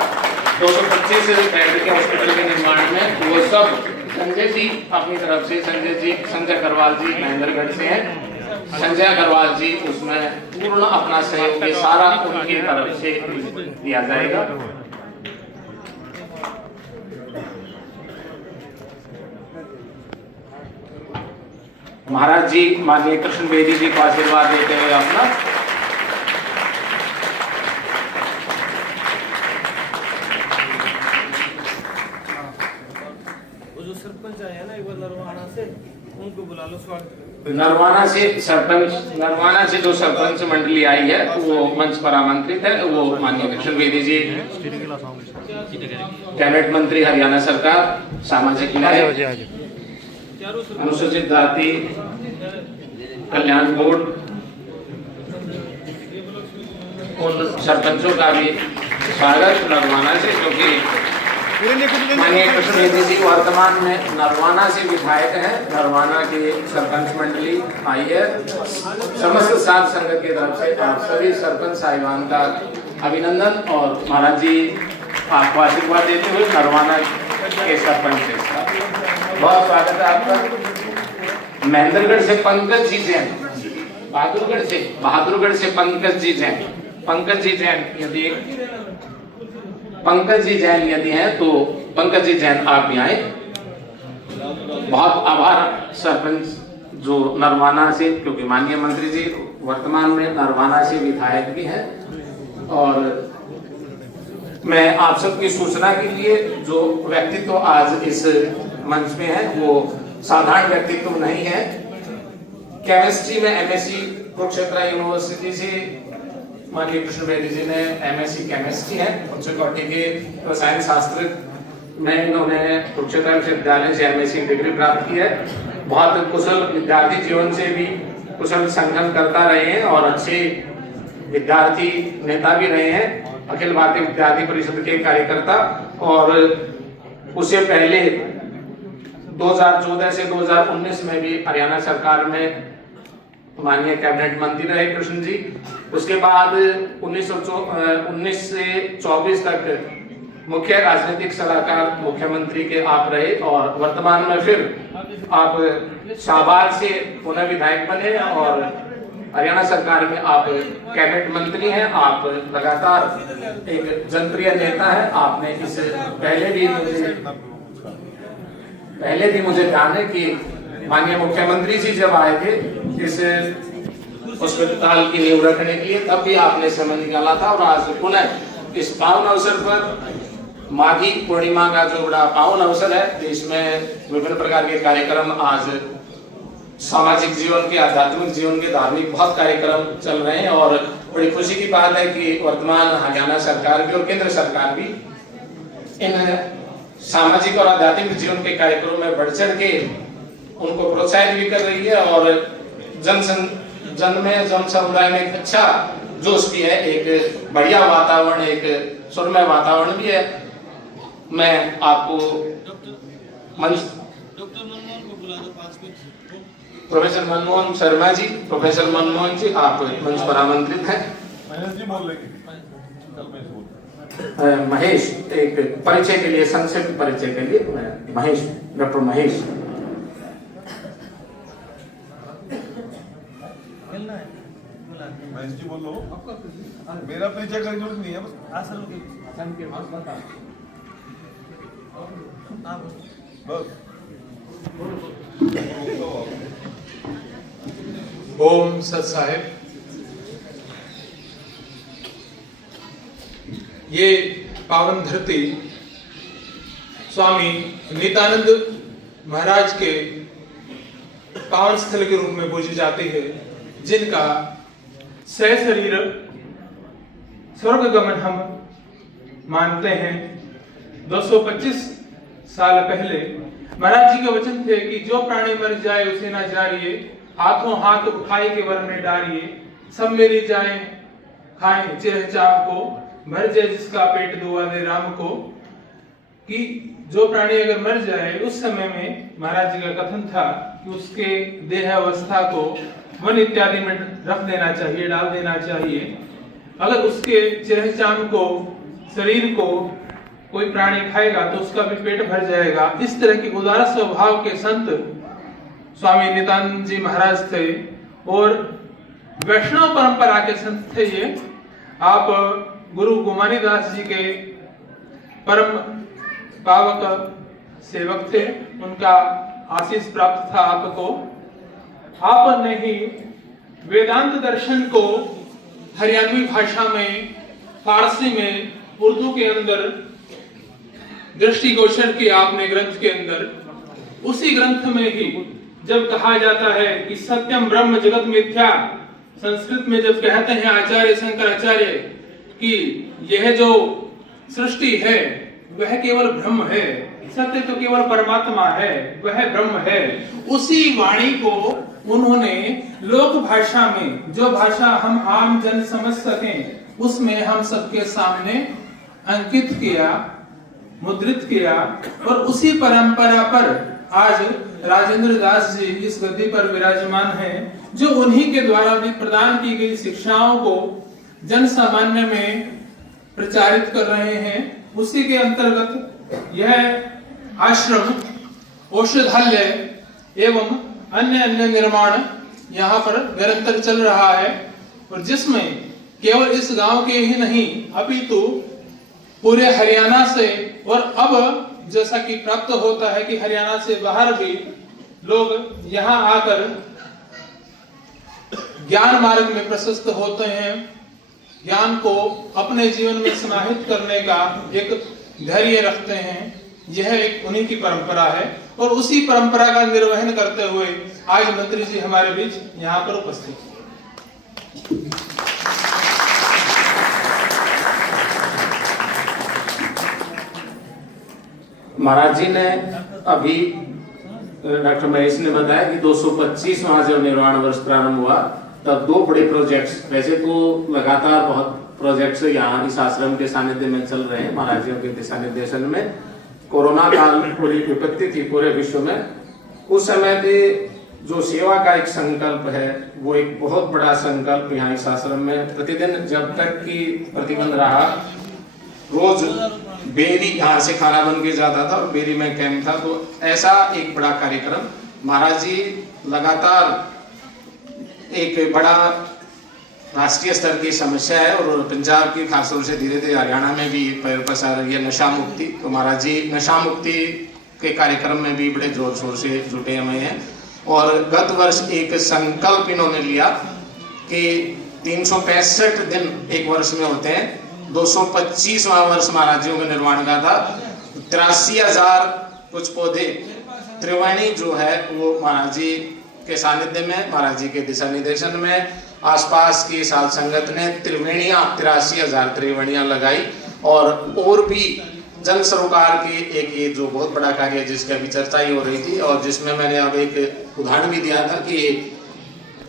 225 बेड के हॉस्पिटल के निर्माण में वो सब संजय जी अपनी तरफ से, संजय अग्रवाल जी महेंद्रगढ़ से हैं। संजय अग्रवाल जी उसमें पूर्ण अपना सहयोग ये सारा उनकी तरफ से दिया जाएगा। महाराज जी माननीय कृष्ण बेदी जी को आशीर्वाद देते हुए अपना वो जो सरपंच आए हैं ना एक बार नरवाना से, उनको बुला लो। स्वागत नरवाना से जो सरपंच मंडली आई है वो मंच पर आमंत्रित है। वो माननीय कृष्ण बेदी जी, कैबिनेट मंत्री हरियाणा सरकार, सामाजिक न्याय, अनुसूचित जाति कल्याण बोर्ड, उन सरपंचों का भी स्वागत नरवाना से, क्योंकि माननीय कृष्ण बेदी जी वर्तमान में नरवाना से विधायक हैं। नरवाना की सरपंच मंडली आई है। समस्त साध संगत की तरफ से आप सभी सरपंच साहिबान का अभिनंदन और महाराज जी आपको आशीर्वाद देते हुए नरवाना के सरपंच से बहुत स्वागत है आपका। महेंद्रगढ़ से पंकज जी जैन, बहादुरगढ़ से पंकज जी जैन, पंकज जी जैन यदि हैं तो पंकज जी जैन आप भी आए। बहुत आभार सरपंच जो नरवाना से, क्योंकि माननीय मंत्री जी वर्तमान में नरवाना से विधायक भी हैं। और मैं आप सबकी सूचना के लिए जो व्यक्तित्व आज इस मंच में है वो साधारण व्यक्तित्व नहीं है। केमिस्ट्री में एमएससी कुरुक्षेत्र यूनिवर्सिटी से माननीय कृष्ण बेदी जी ने एमएससी केमिस्ट्री है, उच्च कोटि के रसायन शास्त्र में इन्होंने कुरुक्षेत्र विश्वविद्यालय से एमएससी डिग्री प्राप्त की है। बहुत कुशल विद्यार्थी जीवन से भी कुशल संगठन करता रहे हैं और अच्छे विद्यार्थी नेता भी रहे हैं, अखिल भारतीय विद्यार्थी परिषद के कार्यकर्ता। और उससे पहले 2014 से 2019 में भी हरियाणा सरकार में माननीय कैबिनेट मंत्री रहे कृष्ण जी। उसके बाद 19 से 24 तक मुख्य राजनीतिक सलाहकार मुख्यमंत्री के आप रहे और वर्तमान में फिर आप शाहबाद से पुनः विधायक बने और हरियाणा सरकार में आप कैबिनेट मंत्री हैं। आप लगातार एक जनप्रिय नेता है। आपने इस पहले भी मुझे ध्यान है कि माननीय मुख्यमंत्री जी जब आए थे इस अस्पताल की नींव रखने के लिए, तब भी आपने समय निकाला था। और आज पुनः इस पावन अवसर पर माघी पूर्णिमा का जो बड़ा पावन अवसर है, देश में विभिन्न प्रकार के कार्यक्रम, आज सामाजिक जीवन के, आध्यात्मिक जीवन के, धार्मिक बहुत कार्यक्रम चल रहे हैं। और बड़ी खुशी की बात है कि वर्तमान हरियाणा सरकार भी और केंद्र सरकार भी इन सामाजिक और आध्यात्मिक जीवन के कार्यक्रमों में बढ़ चढ़ के उनको प्रोत्साहित भी कर रही है और जन समुदाय में एक अच्छा जोश भी है, एक बढ़िया वातावरण, एक सुरमय वातावरण भी है। मैं आपको प्रोफेसर मनमोहन शर्मा जी, प्रोफेसर मनमोहन जी आप मंच पर आमंत्रित हैं। महेश, एक परिचय के लिए, संक्षिप्त परिचय के लिए महेश, डॉक्टर महेश। महेश जी बोलो, मेरा परिचय करने की जरूरत नहीं है, बस। ओम सत साहेब, ये पावन धरती स्वामी नित्यानंद महाराज के पावन स्थल के रूप में पूजी जाती है, जिनका सशरीर स्वर्ग गमन हम मानते हैं। 225 साल पहले महाराज जी के वचन थे कि जो प्राणी मर जाए उसे ना जारिए, हाथों हाथ उठाए के वर में डारिए, सब मेरी जाए खाएं चिरह चाव को, मर जाए जिसका पेट दुआ दे राम को। कि जो प्राणी अगर मर जाए, उस समय में महाराज जी का कथन था कि उसके देह अवस्था को वन इत्यादि में रख देना चाहिए, डाल देना चाहिए। अगर उसके चिरह चाम को, शरीर को कोई प्राणी खाएगा तो उसका भी पेट भर जाएगा। इस तरह की उदार स्वभाव के संत स्वामी नित्यानंद जी महाराज थे और वैष्णव परंपरा के संत थे ये। आप गुरु गोमानी दास जी के परम पावक सेवक थे, उनका आशीष प्राप्त था आपको। आपने ही वेदांत दर्शन को हरियाणवी भाषा में, फारसी में, उर्दू के अंदर दृष्टिगोचर किया आपने ग्रंथ के अंदर। उसी ग्रंथ में ही जब कहा जाता है कि सत्यम ब्रह्म जगत मिथ्या, संस्कृत में जब कहते हैं आचार्य शंकराचार्य कि यह जो सृष्टि है वह केवल ब्रह्म है, सत्य तो केवल परमात्मा है, वह ब्रह्म है, उसी वाणी को उन्होंने लोक भाषा में, जो भाषा हम आम जन समझ सकें, उसमें हम सबके सामने अंकित किया, मुद्रित किया। और उसी परंपरा पर आज राजेंद्र दास जी इस गद्दी पर विराजमान हैं, जो उन्हीं के द्वारा भी प्रदान की गई शिक्षाओं को जन सामान्य में प्रचारित कर रहे हैं। उसी के अंतर्गत यह आश्रम औषधालय एवं अन्य निर्माण यहाँ पर निरंतर चल रहा है, और जिसमें केवल इस गांव के ही नहीं अपितु पूरे हरियाणा से, और अब जैसा कि प्राप्त होता है कि हरियाणा से बाहर भी लोग यहाँ आकर ज्ञान मार्ग में प्रशस्त होते हैं, ज्ञान को अपने जीवन में समाहित करने का एक धैर्य रखते हैं। यह एक उन्हीं की परंपरा है, और उसी परंपरा का निर्वहन करते हुए आज मंत्री जी हमारे बीच यहाँ पर उपस्थित हैं। महाराज जी ने अभी डॉक्टर महेश ने बताया कि 225वां जब निर्माण वर्ष प्रारंभ हुआ तब 2 बड़े प्रोजेक्ट्स, वैसे तो लगातार बहुत प्रोजेक्ट्स यहाँ इस आश्रम के सानिध्य में चल रहे हैं महाराज जी के दिशा निर्देशन में। कोरोना काल पूरी विपत्ति थी पूरे विश्व में, उस समय पे जो सेवा का एक संकल्प है वो एक बहुत बड़ा संकल्प यहाँ इस आश्रम में प्रतिदिन जब तक कि प्रतिबंध रहा, रोज बेरी यहाँ से खाना बन के जाता था और बेरी में कैंप था, तो ऐसा एक बड़ा कार्यक्रम महाराज जी लगातार एक बड़ा राष्ट्रीय स्तर की समस्या है, और पंजाब की खासतौर से धीरे धीरे हरियाणा में भी पैर पसार रही है नशा मुक्ति। तो महाराज जी नशा मुक्ति के कार्यक्रम में भी बड़े जोर शोर से जुटे हुए हैं, और गत वर्ष एक संकल्प इन्होंने लिया कि 365 दिन एक वर्ष में होते हैं, 225वां वर्ष महाराज जी के निर्माण का था। 83,000 कुछ पौधे त्रिवेणी जो है वो महाराज जी के सानिध्य में, महाराज जी के दिशा निर्देशन में आसपास की साध संगत ने 83,000 त्रिवेणियां लगाई, और भी जन सरोकार की एक ये जो बहुत बड़ा कार्य है जिसकी अभी चर्चा ही हो रही थी, और जिसमें मैंने अब एक उदाहरण भी दिया था कि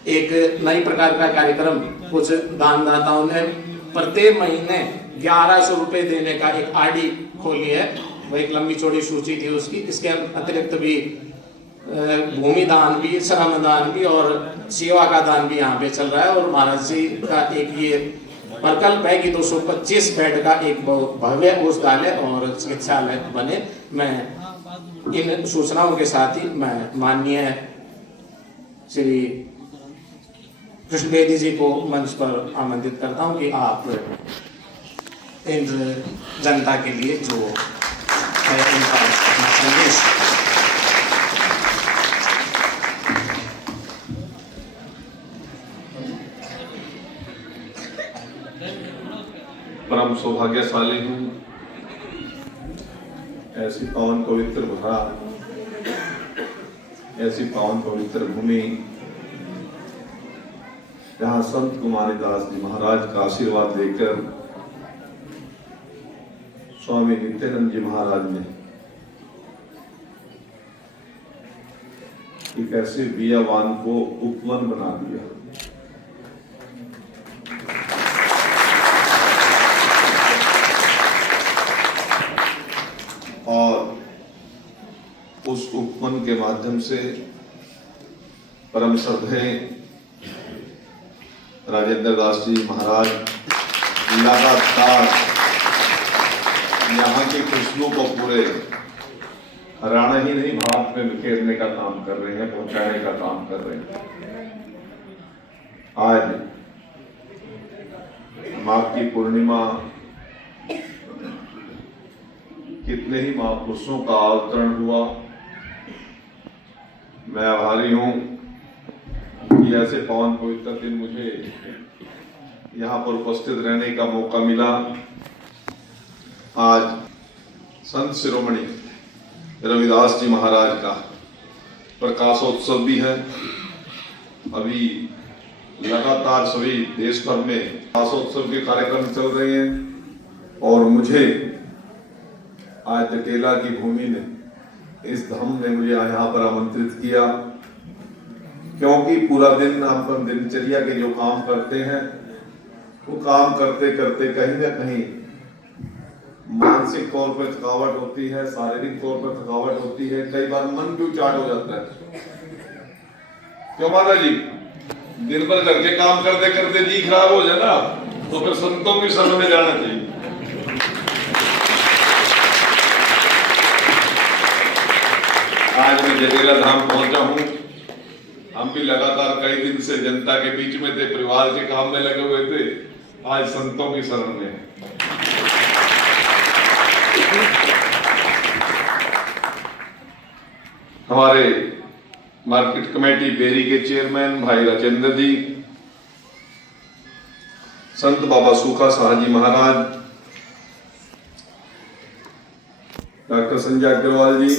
एक नई प्रकार का कार्यक्रम कुछ दानदाताओं ने प्रत्येक महीने 1100 रुपए देने का एक आरडी खोली है, वो एक लंबी चौड़ी सूची थी उसकी। इसके अतिरिक्त भी भूमि दान भी, श्रम दान भी और सेवा का दान भी यहाँ पे चल रहा है, और महाराज जी का एक ये प्रकल्प है कि 225 बेड का एक भव्य औषधालय और चिकित्सालय बने। मैं इन सूचनाओं के साथ ही मैं माननीय श्री कृष्ण बेदी जी को मंच पर आमंत्रित करता हूं कि आप इन जनता के लिए जो है उनका अपना संदेश परम सौभाग्यशाली हूँ ऐसी पावन पवित्र भरा, ऐसी पावन पवित्र भूमि जहाँ संत कुमारीदास जी महाराज का आशीर्वाद लेकर स्वामी नित्यानंद जी महाराज ने एक ऐसे बियावान को उपवन बना दिया। और उस उपवन के माध्यम से परम श्रद्धेय राजेंद्र दास जी महाराज लगातार यहाँ की खुशबू को पूरे हरियाणा ही नहीं भारत में बिखेरने का काम कर रहे हैं, पहुंचाने का काम कर रहे हैं। आज माघ की पूर्णिमा कितने ही महापुरुषों का अवतरण हुआ। मैं आभारी हूं कि ऐसे पावन पवित्र दिन मुझे यहाँ पर उपस्थित रहने का मौका मिला। आज संत शिरोमणि रविदास जी महाराज का प्रकाशोत्सव भी है। अभी लगातार सभी देश भर में प्रकाशोत्सव के कार्यक्रम चल रहे हैं, और मुझे आज जटेला की भूमि ने, इस धाम ने मुझे यहाँ पर आमंत्रित किया, क्योंकि पूरा दिन अपन दिनचर्या के जो काम करते हैं वो काम करते करते कहीं ना कहीं मानसिक तौर पर थकावट होती है, शारीरिक तौर पर थकावट होती है, कई बार मन भी उचाट हो जाता है। क्यों माता जी? दिन भर घर के काम करते करते जी खराब हो जाए ना, तो फिर संतों की शरण में जाना चाहिए। आज मैं जटेला धाम पहुंचा हूं हम भी लगातार कई दिन से जनता के बीच में थे, परिवार के काम में लगे हुए थे, आज संतों की शरण में। हमारे मार्केट कमेटी बेरी के चेयरमैन भाई राजेंद्र जी, संत बाबा सूखा शाह जी महाराज, डॉक्टर संजय अग्रवाल जी,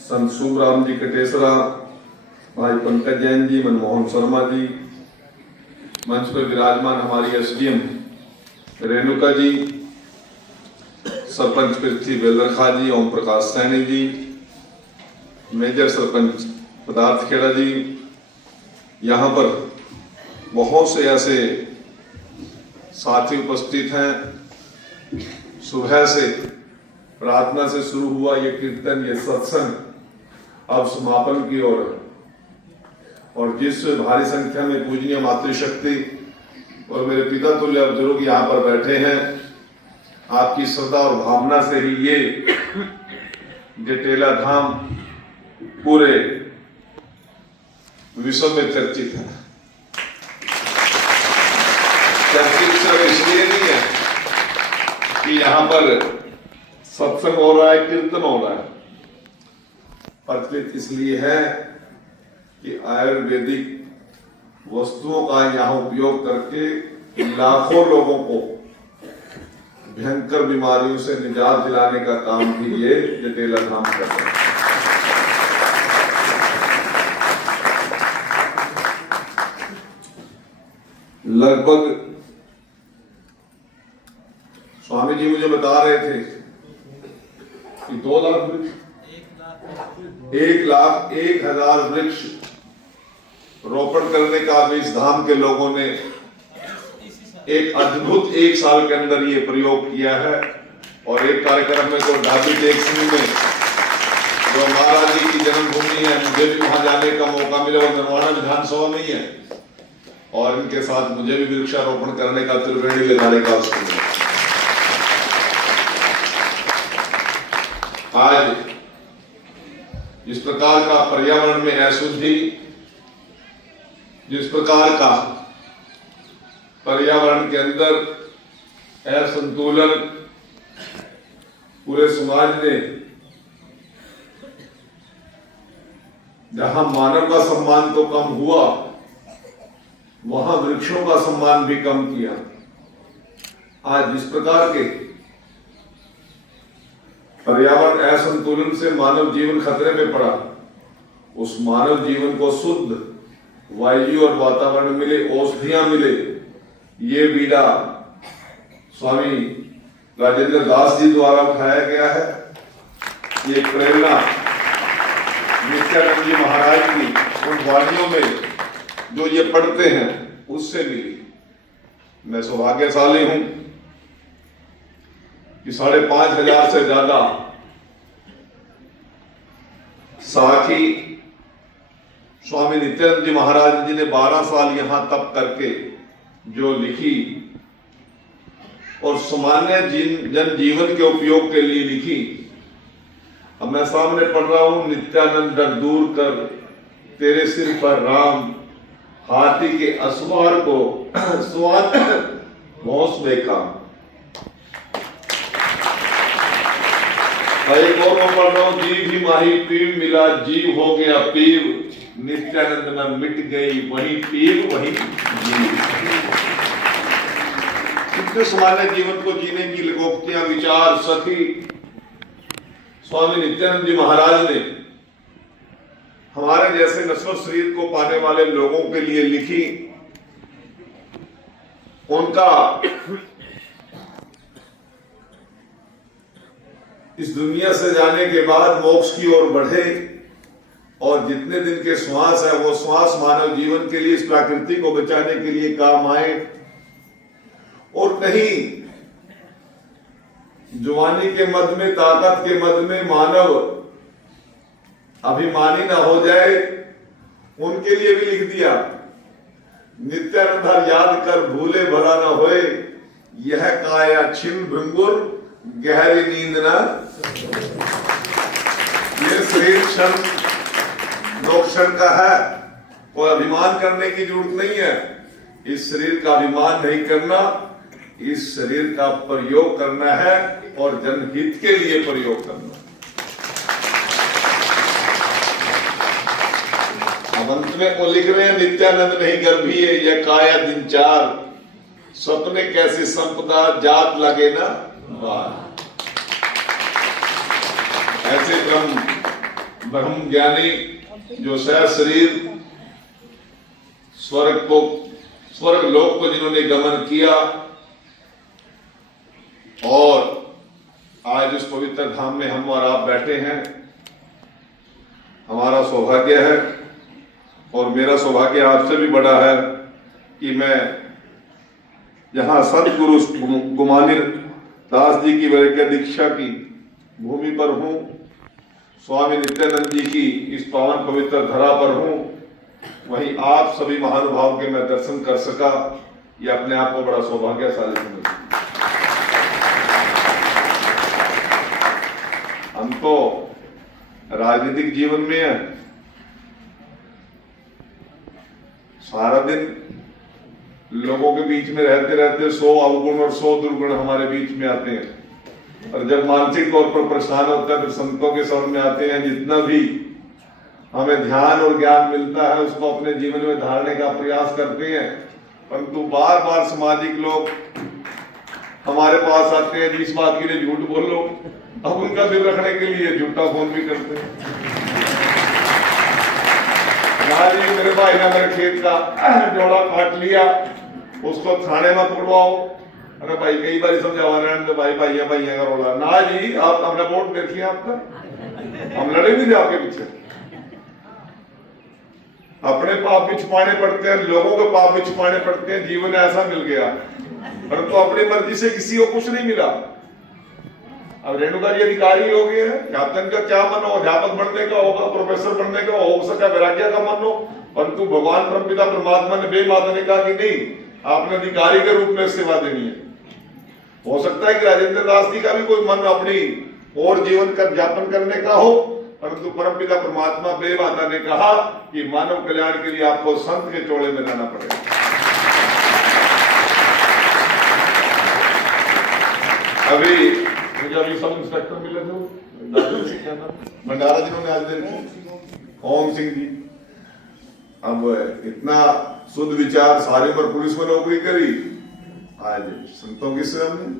संत शुभराम जी कटेसरा, भाई पंकज जैन जी, मनमोहन शर्मा जी, मंच पर विराजमान हमारी एसडीएम रेणुका जी, सरपंच पृथ्वी बेलरखा जी, ओम प्रकाश सैनी जी, मेजर सरपंच पदार्थ खेड़ा जी, यहाँ पर बहुत से ऐसे साथी उपस्थित हैं। सुबह से प्रार्थना से शुरू हुआ ये कीर्तन, ये सत्संग अब समापन की ओर, और जिस भारी संख्या में पूजनीय मातृशक्ति और मेरे पिता तुल्य बुजुर्ग यहाँ पर बैठे हैं, आपकी श्रद्धा और भावना से ही ये जटेला धाम पूरे विश्व में चर्चित है। चर्चित सिर्फ इसलिए नहीं है कि यहाँ पर सत्संग हो रहा है, कीर्तन हो रहा है, प्रचलित इसलिए है कि आयुर्वेदिक वस्तुओं का यहाँ उपयोग करके लाखों लोगों को भयंकर बीमारियों से निजात दिलाने का काम भी ये जटेला धाम कर रहे हैं। लगभग स्वामी जी मुझे बता रहे थे कि 2 लाख वृक्ष, 1,01,000 वृक्ष रोपण करने का भी इस धाम के लोगों ने एक अद्भुत 1 साल के अंदर ये प्रयोग किया है। और एक कार्यक्रम में तो ढाबी टेक सिंह में जो महाराज जी की जन्मभूमि है, मुझे भी वहां जाने का मौका मिला, वो नरवाना विधानसभा में ही है, और इनके साथ मुझे भी वृक्षारोपण करने का, त्रिवेणी लगाने का अवसर मिला। आज जिस प्रकार का पर्यावरण में अशुद्धि, जिस प्रकार का पर्यावरण के अंदर असंतुलन पूरे समाज ने, जहां मानव का सम्मान तो कम हुआ, वहां वृक्षों का सम्मान भी कम किया। आज जिस प्रकार के पर्यावरण असंतुलन से मानव जीवन खतरे में पड़ा, उस मानव जीवन को शुद्ध वायु और वातावरण मिले, औषधियां मिले, ये बीड़ा स्वामी राजेंद्र दास जी द्वारा उठाया गया है। ये प्रेरणा नित्यानंद जी महाराज की उन वाणियों में जो ये पढ़ते हैं उससे मिली। मैं सौभाग्यशाली हूं कि 5,500 से ज्यादा साखी स्वामी नित्यानंद जी महाराज जी ने 12 साल यहां तप करके जो लिखी और सामान्य जन जीवन के उपयोग के लिए लिखी। अब मैं सामने पढ़ रहा हूं, नित्यानंद डर दूर कर तेरे सिर पर राम, हाथी के असवार को स्वाद भौंस देखा। एक और मैं पढ़ रहा हूं, जीव ही माही पीव मिला, जीव हो गया पीव, नित्यानंद में मिट गई वही पीव वही जीव। कितने सामान्य जीवन को जीने की लोकोक्तियां, विचार सखी स्वामी नित्यानंद जी महाराज ने हमारे जैसे नश्वर शरीर को पाने वाले लोगों के लिए लिखी। उनका इस दुनिया से जाने के बाद मोक्ष की ओर बढ़े, और जितने दिन के श्वास है वो श्वास मानव जीवन के लिए, इस प्रकृति को बचाने के लिए काम आए, और कहीं जवानी के मद में, ताकत के मद में मानव अभिमानी ना हो जाए, उनके लिए भी लिख दिया, नित्यानंद याद कर भूले भला न होए, यह काया छिन भृंगुर गहरी नींद ना। ये शरीर क्षण 2 क्षण का है, कोई अभिमान करने की जरूरत नहीं है। इस शरीर का अभिमान नहीं करना, इस शरीर का प्रयोग करना है और जनहित के लिए प्रयोग करना। अब अंत में वो लिख रहे हैं, नित्यानंद नहीं गर्भीय यह काया दिन चार, सपने कैसी संपदा जात लगे ना बार। ऐसे ब्रह्म ज्ञानी जो सह शरीर स्वर्ग लोक को जिन्होंने गमन किया और आज उस पवित्र धाम में हम और आप बैठे हैं, हमारा सौभाग्य है और मेरा सौभाग्य आपसे भी बड़ा है कि मैं जहां सतगुरु गुमानी दास जी की वैज्ञा दीक्षा की भूमि पर हूं, स्वामी नित्यानंद जी की इस पावन पवित्र धरा पर हूं, वहीं आप सभी महानुभाव के मैं दर्शन कर सका, यह अपने आप को बड़ा सौभाग्यशाली समझता हूं। हम तो राजनीतिक जीवन में है, सारा दिन लोगों के बीच में रहते रहते 100 अवगुण और 100 दुर्गुण हमारे बीच में आते हैं, और जब मानसिक तौर पर परेशान होता है तो संतों के शरण में आते हैं। जितना भी हमें ध्यान और ज्ञान मिलता है उसको अपने जीवन में धारने का प्रयास करते हैं, परंतु बार बार सामाजिक लोग हमारे पास आते हैं जिस बात के लिए झूठ बोलो, अब उनका दिल रखने के लिए झूठा फोन भी करते हैं। जी मेरे भाई ने मेरे खेत का जोड़ा काट लिया, उसको थाने में पकड़वाओ। अरे भाई कई बार समझावा रहे भाई भाइया का रोला ना जी, आप हमने वोट देखिए, आपका हम लड़े भी थे आपके पीछे। अपने पाप भी छुपाने पड़ते हैं, लोगों के पाप भी छुपाने पड़ते हैं। जीवन ऐसा मिल गया, परंतु अपनी मर्जी से किसी को कुछ नहीं मिला। अब रेणुका जी अधिकारी हो गए हैं, कैप्टन का क्या मन हो, अध्यापक बनने का होगा, प्रोफेसर बनने का हो सका, वैराग्य का मन हो, परंतु भगवान परमपिता परमात्मा ने बेमाता ने कहा कि नहीं, आपने अधिकारी के रूप में सेवा देनी है। हो सकता है कि राजेंद्र दास जी का भी कोई मन अपनी और जीवन का यापन करने का हो, परंतु परमपिता परमात्मा बेमाता ने कहा कि मानव कल्याण के लिए आपको संत के चोले में रहना पड़ेगा। अभी मुझे अभी सब इंस्पेक्टर मिले थे भंडारा जिन्होंने आज देखी, ओम सिंह जी। अब इतना शुद्ध विचार, सारी उम्र पुलिस में नौकरी करी, आज संतों की सेवा में,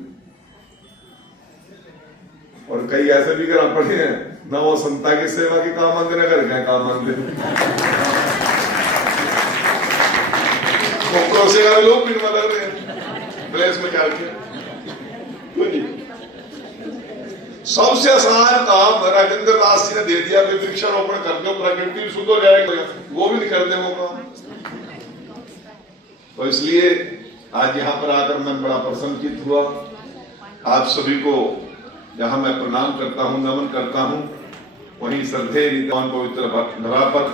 और कई ऐसे भी करना पड़े हैं ना, वो संता की सेवा की काम आंदे न कर गए काम आंदे लोग भी लग रहे हैं प्लेस में जाके। सबसे आसान काम राजेंद्र दास जी ने दे दिया कि वृक्षारोपण कर दो, प्रकृति शुद्ध हो जाएगा, वो भी नहीं करते वो काम। तो इसलिए आज यहाँ पर आकर मैं बड़ा प्रसन्नचित हुआ। आप सभी को जहां मैं प्रणाम करता हूं, नमन करता हूं, वहीं श्रद्धेय नित्यान पवित्र धरा पर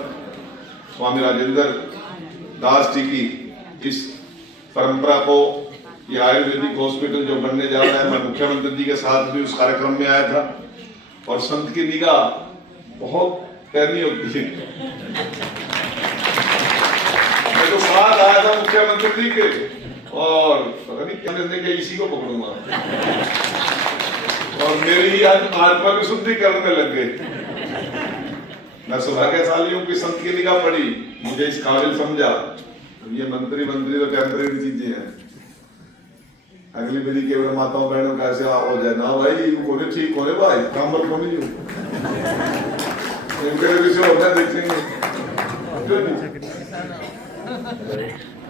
स्वामी राजेंद्र दास जी की इस परंपरा को, ये आयुर्वेदिक हॉस्पिटल जो बनने जा रहा है, मैं मुख्यमंत्री जी के साथ भी उस कार्यक्रम में आया था, और संत की निगाह बहुत पैनी होती है। मैं तो साथ आया था मुख्यमंत्री जी के, और पता नहीं क्या करने के इसी को पकड़ूंगा, और मेरी आत्मा की शुद्धि करने लग गए। मैं सौभाग्यशाली हूं कि संत की निगाह पड़ी, मुझे इस काबिल समझा। ये मंत्री तो टेम्परेरी चीजें हैं, अगली मेरी केवल माताओं बहनों का ऐसे हो जाए ना भाई, कोने ठीक होने भाई काम मत होने जो इनके विषय होता है देखेंगे।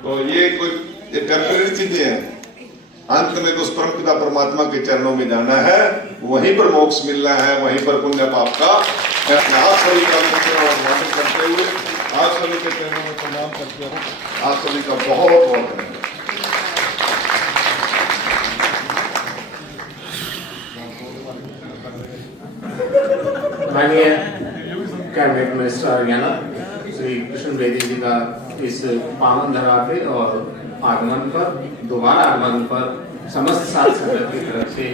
तो ये कोई टेम्परेरी चीजें हैं, अंत में तो उस परमपिता परमात्मा के चरणों में जाना है, वहीं पर मोक्ष मिलना है, वहीं पर पुण्य पाप का। आप सभी का नमन करते हुए, आप सभी के चरणों में प्रणाम करते हुए, आप सभी का बहुत बहुत धन्यवाद। माननीय कैबिनेट मिनिस्टर हरियाणा श्री कृष्ण बेदी जी का इस पावन धरा पे और आगमन पर, दोबारा आगमन पर समस्त साथ संगत की तरफ से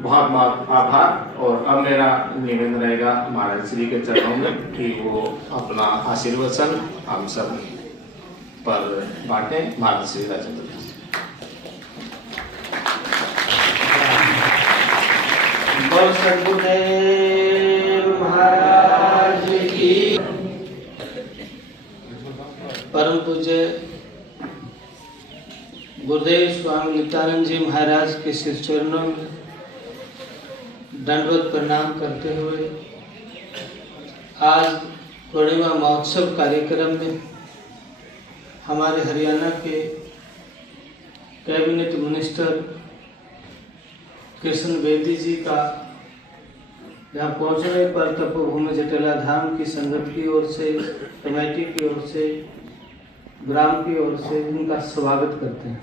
बहुत बहुत आभार। और अब मेरा निवेदन रहेगा महाराज श्री के चरणों में कि वो अपना आशीर्वचन हम सब पर बांटे। महाराज श्री राजेंद्र बोल सद्गुरुदेव महाराज की। परम पूज्य गुरुदेव स्वामी नित्यानंद जी महाराज के श्री चरणों में दंडवत प्रणाम करते हुए आज पूर्णिमा महोत्सव कार्यक्रम में हमारे हरियाणा के कैबिनेट मिनिस्टर कृष्ण बेदी जी का यहाँ पहुँचने पर तपोभूमि जटेला धाम की संगत की ओर से, कमेटी की ओर से, ग्राम की ओर से उनका स्वागत करते हैं।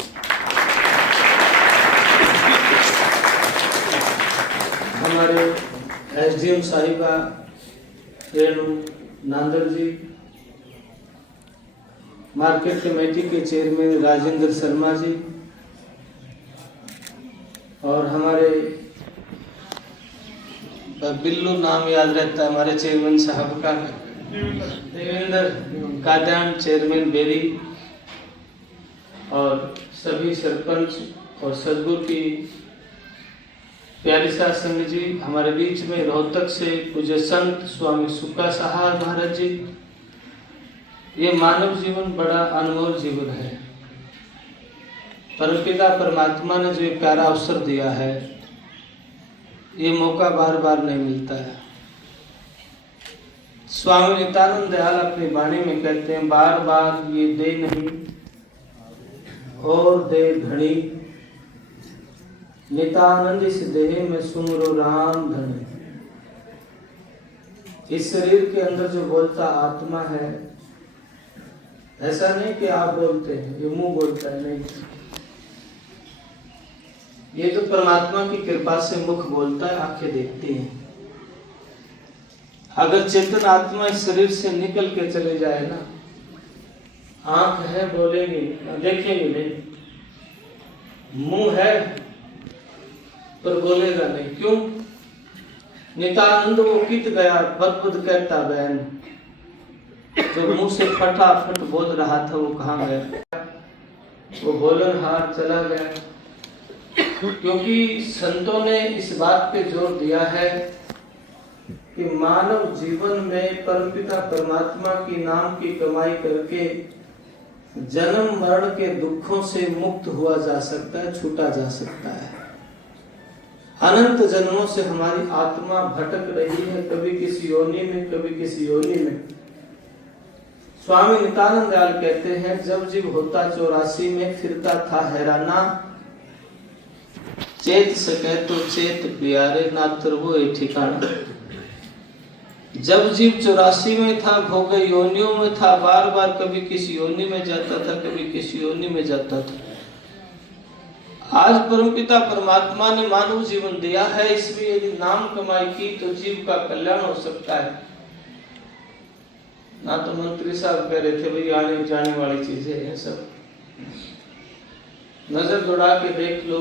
हमारे एसडीएम साहिबा रेणु नांदर जी, मार्केट कमेटी के चेयरमैन राजेंद्र शर्मा जी और हमारे बिल्लू नाम याद रहता है हमारे चेयरमैन साहब का, देवेंद्र काद्यान चेयरमैन बेरी और सभी सरपंच और सदगुरु की प्यारी सा संघ जी, हमारे बीच में रोहतक से पूज्य संत स्वामी सुक्का साहब महाराज जी। ये मानव जीवन बड़ा अनमोल जीवन है। परमपिता परमात्मा ने जो ये प्यारा अवसर दिया है, ये मौका बार बार नहीं मिलता है। स्वामी नित्यानंद दयाल अपनी वाणी में कहते हैं, बार बार ये दे नहीं और दे घड़ी, नित्यानंद इस देह में सुमरो राम धनी। इस शरीर के अंदर जो बोलता आत्मा है, ऐसा नहीं कि आप बोलते हैं, ये मुंह बोलता है, नहीं, ये तो परमात्मा की कृपा से मुख बोलता है, आंखें देखती हैं। अगर चेतन आत्मा इस शरीर से निकल के चले जाए ना, आंख है बोलेंगे, देखेंगे नहीं, मुंह है पर बोलेगा नहीं। क्यों? नित्यानंद वो कित गया बदबुद कहता बहन, जो मुंह से फटाफट बोल रहा था वो कहाँ गया? वो बोलन हार चला गया। क्योंकि संतों ने इस बात पे जोर दिया है कि मानव जीवन में परमपिता परमात्मा की नाम की कमाई करके जन्म मरण के दुखों से मुक्त हुआ जा सकता है, छूटा जा सकता है। अनंत जन्मों से हमारी आत्मा भटक रही है, कभी किसी योनि में, कभी किसी योनि में। स्वामी नित्यानंद दयाल कहते हैं, जब जीव होता 84 में फिरता था हैराना, चेत सके तो चेत प्यारे ना तरवो ए ठिकाना। जब जीव 84 में था, भोगे योनियों में था, बार बार कभी किसी योनि में जाता था, कभी किसी योनि में जाता था। आज परमपिता परमात्मा ने मानव जीवन दिया है, इसमें यदि नाम कमाई की तो जीव का कल्याण हो सकता है। ना तो मंत्री साहब कह रहे थे भाई आने जाने वाली चीजें हैं सब, नजर दौड़ा के देख लो,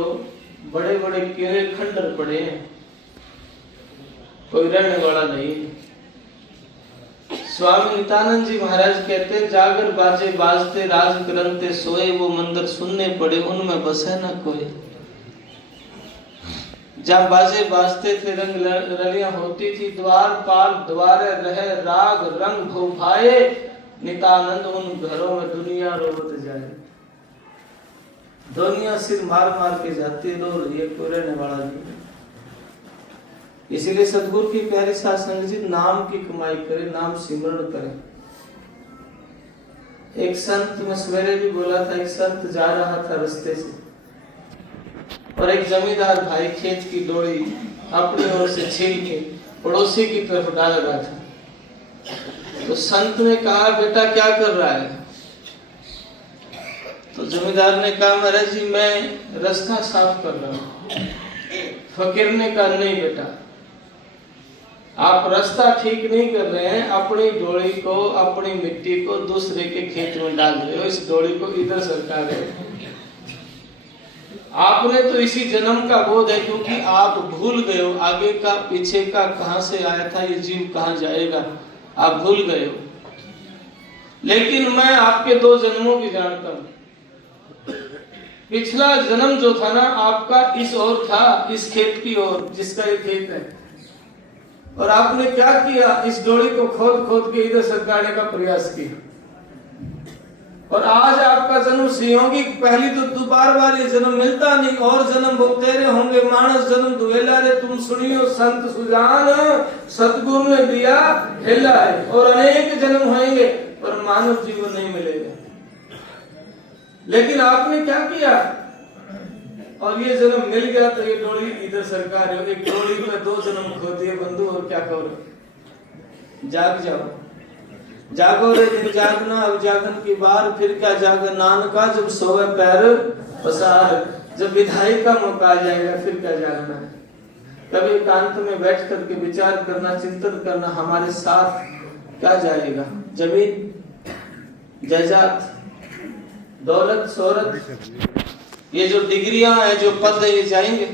बड़े बड़े कीड़े खंडर पड़े हैं, कोई रहने वाला नहीं। स्वामी नित्यानंद जी महाराज कहते हैं, जागर बाजे बाजते राज करंते सोए, वो मंदिर सुनने पड़े उनमें बसे न कोई। जब बाजे बाजते थे, रंग रलियां होती थी, द्वार पाल द्वारे रहे, राग रंग भो भाए, नित्यानंद उन घरों में दुनिया रोवत जाए। दुनिया सिर मार मार के जाती, रो रही है, कोई रहने वाला नहीं। इसीलिए सदगुरु की प्यारी साध संगत जी, नाम की कमाई करें, नाम सिमरण करें। एक संत में सवेरे भी बोला था, एक संत जा रहा था रास्ते से और एक जमींदार भाई खेत की डोरी अपनी ओर से छीन के पड़ोसी की तरफ डाल रहा था। तो संत ने कहा, बेटा क्या कर रहा है? तो जमींदार ने कहा, महाराज जी मैं रास्ता साफ कर रहा हूँ। फकीर ने कहा, नहीं बेटा, आप रास्ता ठीक नहीं कर रहे हैं, अपनी डोरी को, अपनी मिट्टी को दूसरे के खेत में डाल रहे हो, इस डोरी को इधर सरका रहे हो। आपने तो इसी जन्म का बोध है, क्योंकि आप भूल गए हो आगे का पीछे का, कहां से आया था ये जीव कहां जाएगा, आप भूल गए हो। लेकिन मैं आपके 2 जन्मों की जानता हूं। पिछला जन्म जो था ना आपका इस ओर था, इस खेत की ओर जिसका ये खेत है, और आपने क्या किया, इस डोली को खोद खोद के इधर सरकाने का प्रयास किया। और आज आपका जन्म संयोगी, पहली तो बार ये जन्म मिलता नहीं, और जन्म बहुत तेरे होंगे, मानस जन्म दुहेला रे तुम सुनियो संत सुजान, सतगुरु ने दिया हेला है, और अनेक जन्म होंगे पर मानव जीवन नहीं मिलेगा। लेकिन आपने क्या किया, और ये जन्म मिल गया तो ये डोली इधर सरकार है, एक डोली में 2 जन्म खो दिए बंधु, और क्या करो, जाग जाओ, जागो रे दिन जागना, अब जागन की बार, फिर क्या जागन नानका, जब सोवे पैर पसार, जब विधाई का मौका आ जाएगा फिर क्या जागना है। कभी एकांत में बैठ करके विचार करना, चिंतन करना, हमारे साथ क्या जाएगा, जमीन जायदाद, दौलत शोहरत, ये जो डिग्रियां है, जो पद है, ये जाएंगे,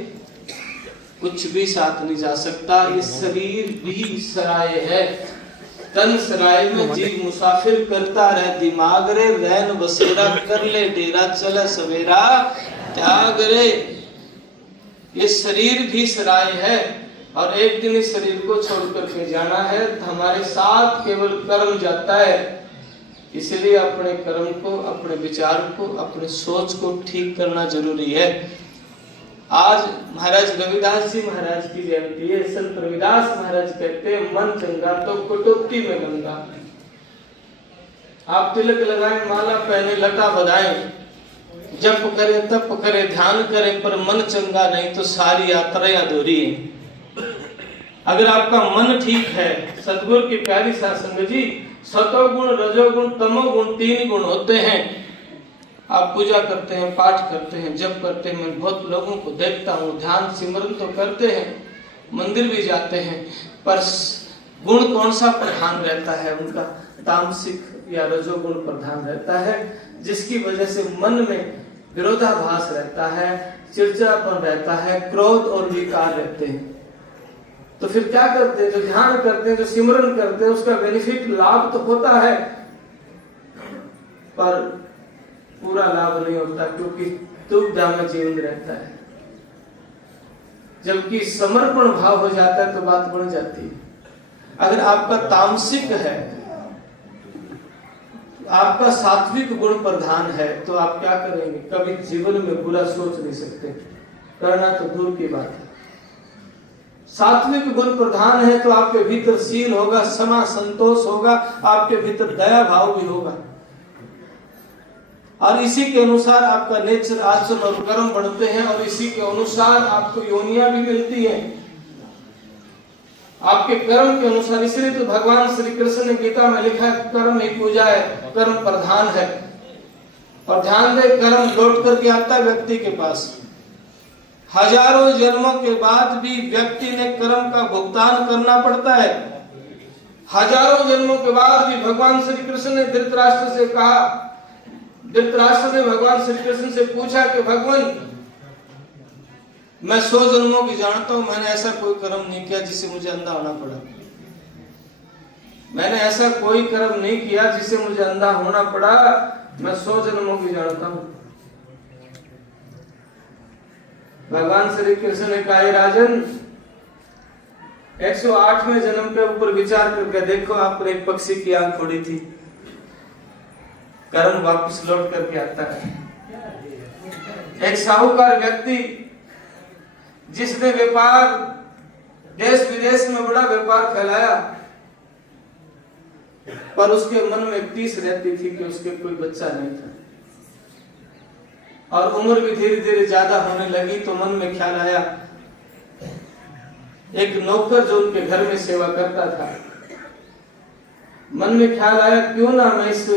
कुछ भी साथ नहीं जा सकता। ये शरीर भी सराय है, तन सराय में जीव मुसाफिर करता रहे, दिमाग रे रैन बसेरा, कर ले डेरा चले सवेरा त्याग रे। ये शरीर भी सराय है, और एक दिन इस शरीर को छोड़ करके जाना है, तो हमारे साथ केवल कर्म जाता है। इसलिए अपने कर्म को, अपने विचार को, अपने सोच को ठीक करना जरूरी है। आज महाराज रविदास जी महाराज की जयंती है। संत रविदास महाराज कहते हैं, मन चंगा तो कटौती में गंगा। आप तिलक लगाएं, माला पहने, लता बधाएं, जप करें, तप करें, ध्यान करें, पर मन चंगा नहीं तो सारी यात्रा अधूरी है। अगर आपका मन ठीक है, सतगुरु की प्यारी साध संगत जी, सतोगुण, रजोगुण, तमोगुण 3 गुण होते हैं। आप पूजा करते हैं, पाठ करते हैं, जप करते हैं, मैं बहुत लोगों को देखता हूँ, ध्यान सिमरन तो करते हैं, मंदिर भी जाते हैं, पर गुण कौन सा प्रधान रहता है उनका, तामसिक या रजोगुण प्रधान रहता है, जिसकी वजह से मन में विरोधाभास रहता है, चिड़चिड़ापन रहता है, क्रोध और विकार रहते हैं। तो फिर क्या करते हैं, जो ध्यान करते हैं, जो सिमरन करते हैं, उसका बेनिफिट लाभ तो होता है, पर पूरा लाभ नहीं होता, क्योंकि दुविधा में जीवन रहता है। जबकि समर्पण भाव हो जाता है तो बात बढ़ जाती है। अगर आपका तामसिक है, आपका सात्विक गुण प्रधान है, तो आप क्या करेंगे, कभी जीवन में बुरा सोच नहीं सकते, करना तो दूर की बात है। सात्विक गुण प्रधान है तो आपके भीतर शील होगा, क्षमा संतोष होगा, आपके भीतर दया भाव भी होगा, और इसी के अनुसार आपका नेचर, आचरण और कर्म बढ़ते हैं, और इसी के अनुसार आपको योनियां भी मिलती हैं, आपके कर्म के अनुसार। इसलिए तो भगवान श्री कृष्ण ने गीता में लिखा है, कर्म ही पूजा है, कर्म प्रधान है। और ध्यान दे, कर्म लौट करके आता है व्यक्ति के पास। हजारों जन्मों के बाद भी व्यक्ति ने कर्म का भुगतान करना पड़ता है। हजारों जन्मों के बाद भी भगवान श्री कृष्ण ने धृतराष्ट्र से कहा, धृतराष्ट्र ने भगवान श्री कृष्ण से पूछा कि भगवान, मैं 100 जन्मों की जानता हूं, मैंने ऐसा कोई कर्म नहीं किया जिससे मुझे अंधा होना पड़ा। मैंने ऐसा कोई कर्म नहीं किया जिससे मुझे अंधा होना पड़ा, मैं 100 जन्मों की जानता हूं। भगवान श्री कृष्ण ने कहा, राजन, 108वें जन्म के ऊपर विचार करके देखो, आपने एक पक्षी की आंख फोड़ी थी, कर्म वापस लौट करके आता है। एक साहूकार व्यक्ति जिसने व्यापार, देश विदेश में बड़ा व्यापार फैलाया, पर उसके मन में एक टीस रहती थी कि उसके कोई बच्चा नहीं था, और उम्र भी धीरे धीरे ज्यादा होने लगी, तो मन में ख्याल आया, एक नौकर जो उनके घर में सेवा करता था, मन में ख्याल आया, क्यों ना मैं इस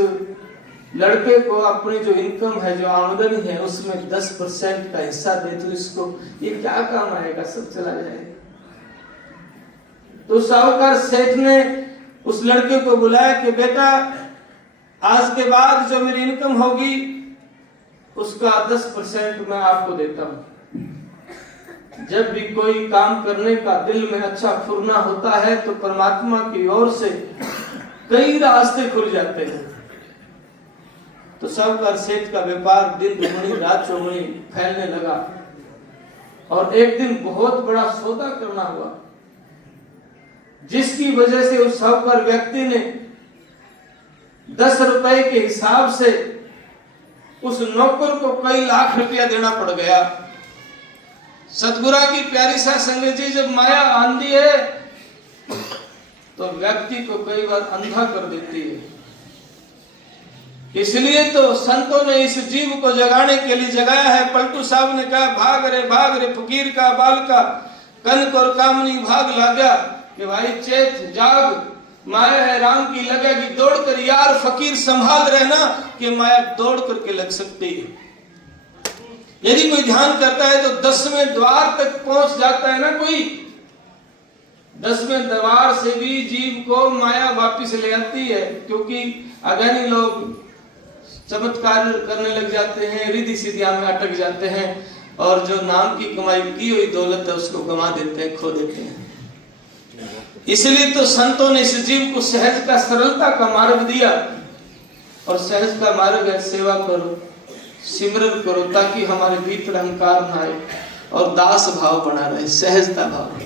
लड़के को अपनी जो इनकम है, जो आमदनी है, उसमें 10% का हिस्सा दे, तो इसको ये क्या काम आएगा, सब चला जाएगा। तो साहूकार सेठ ने उस लड़के को बुलाया कि बेटा, आज के बाद जो मेरी इनकम होगी उसका 10% मैं आपको देता हूं। जब भी कोई काम करने का दिल में अच्छा फुरना होता है तो परमात्मा की ओर से कई रास्ते खुल जाते हैं। तो साहूकार सेठ का व्यापार दिन दुगनी रात चौगुनी फैलने लगा और एक दिन बहुत बड़ा सौदा करना हुआ, जिसकी वजह से उस साहूकार व्यक्ति ने 10 रुपए के हिसाब से उस नौकर को कई लाख रुपया देना पड़ गया। सतगुरा की प्यारी सा संगत जी, जब माया आंधी है तो व्यक्ति को कई बार अंधा कर देती है। इसलिए तो संतों ने इस जीव को जगाने के लिए जगाया है। पलटू साहब ने कहा, भाग रे फकीर का बाल का, कनक और कामनी भाग लागा, कि भाई चेत जाग, माया है राम की लगेगी दौड़ कर, यार फकीर संभाल रहना कि माया दौड़ करके लग सकती है। यदि कोई ध्यान करता है तो 10वें द्वार तक पहुंच जाता है ना कोई, 10वें द्वार से भी जीव को माया वापिस ले आती है, क्योंकि अज्ञानी लोग चमत्कार करने लग जाते हैं, रिद्धि सिद्धियां में अटक जाते हैं और जो नाम की कमाई की हुई दौलत है उसको गंवा देते हैं, खो देते हैं। इसलिए तो संतों ने इस जीव को सहज का सरलता का मार्ग दिया, और सहज का मार्ग है सेवा करो, सिमरन करो, ताकि हमारे भीतर अहंकार न आए और दास भाव बना रहे, सहजता भाव।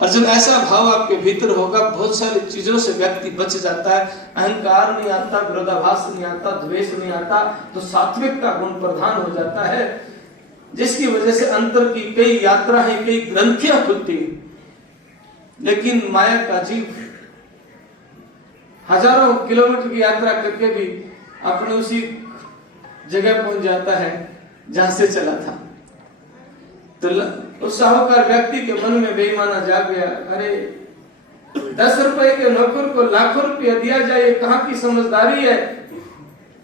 और जब ऐसा भाव आपके भीतर होगा, बहुत सारी चीजों से व्यक्ति बच जाता है। अहंकार नहीं आता, विरोधाभास नहीं आता, द्वेष नहीं आता, तो सात्विक का गुण प्रधान हो जाता है, जिसकी वजह से अंतर की कई यात्राएं, कई ग्रंथियां खुलती। लेकिन माया का जीव हजारों किलोमीटर की यात्रा करके भी अपने उसी जगह पहुंच जाता है जहां से चला था। तो उस साहूकार व्यक्ति के मन में बेईमाना जाग गया, अरे 10 रुपए के नौकर को लाखों रुपया दिया जाए, कहां की समझदारी है।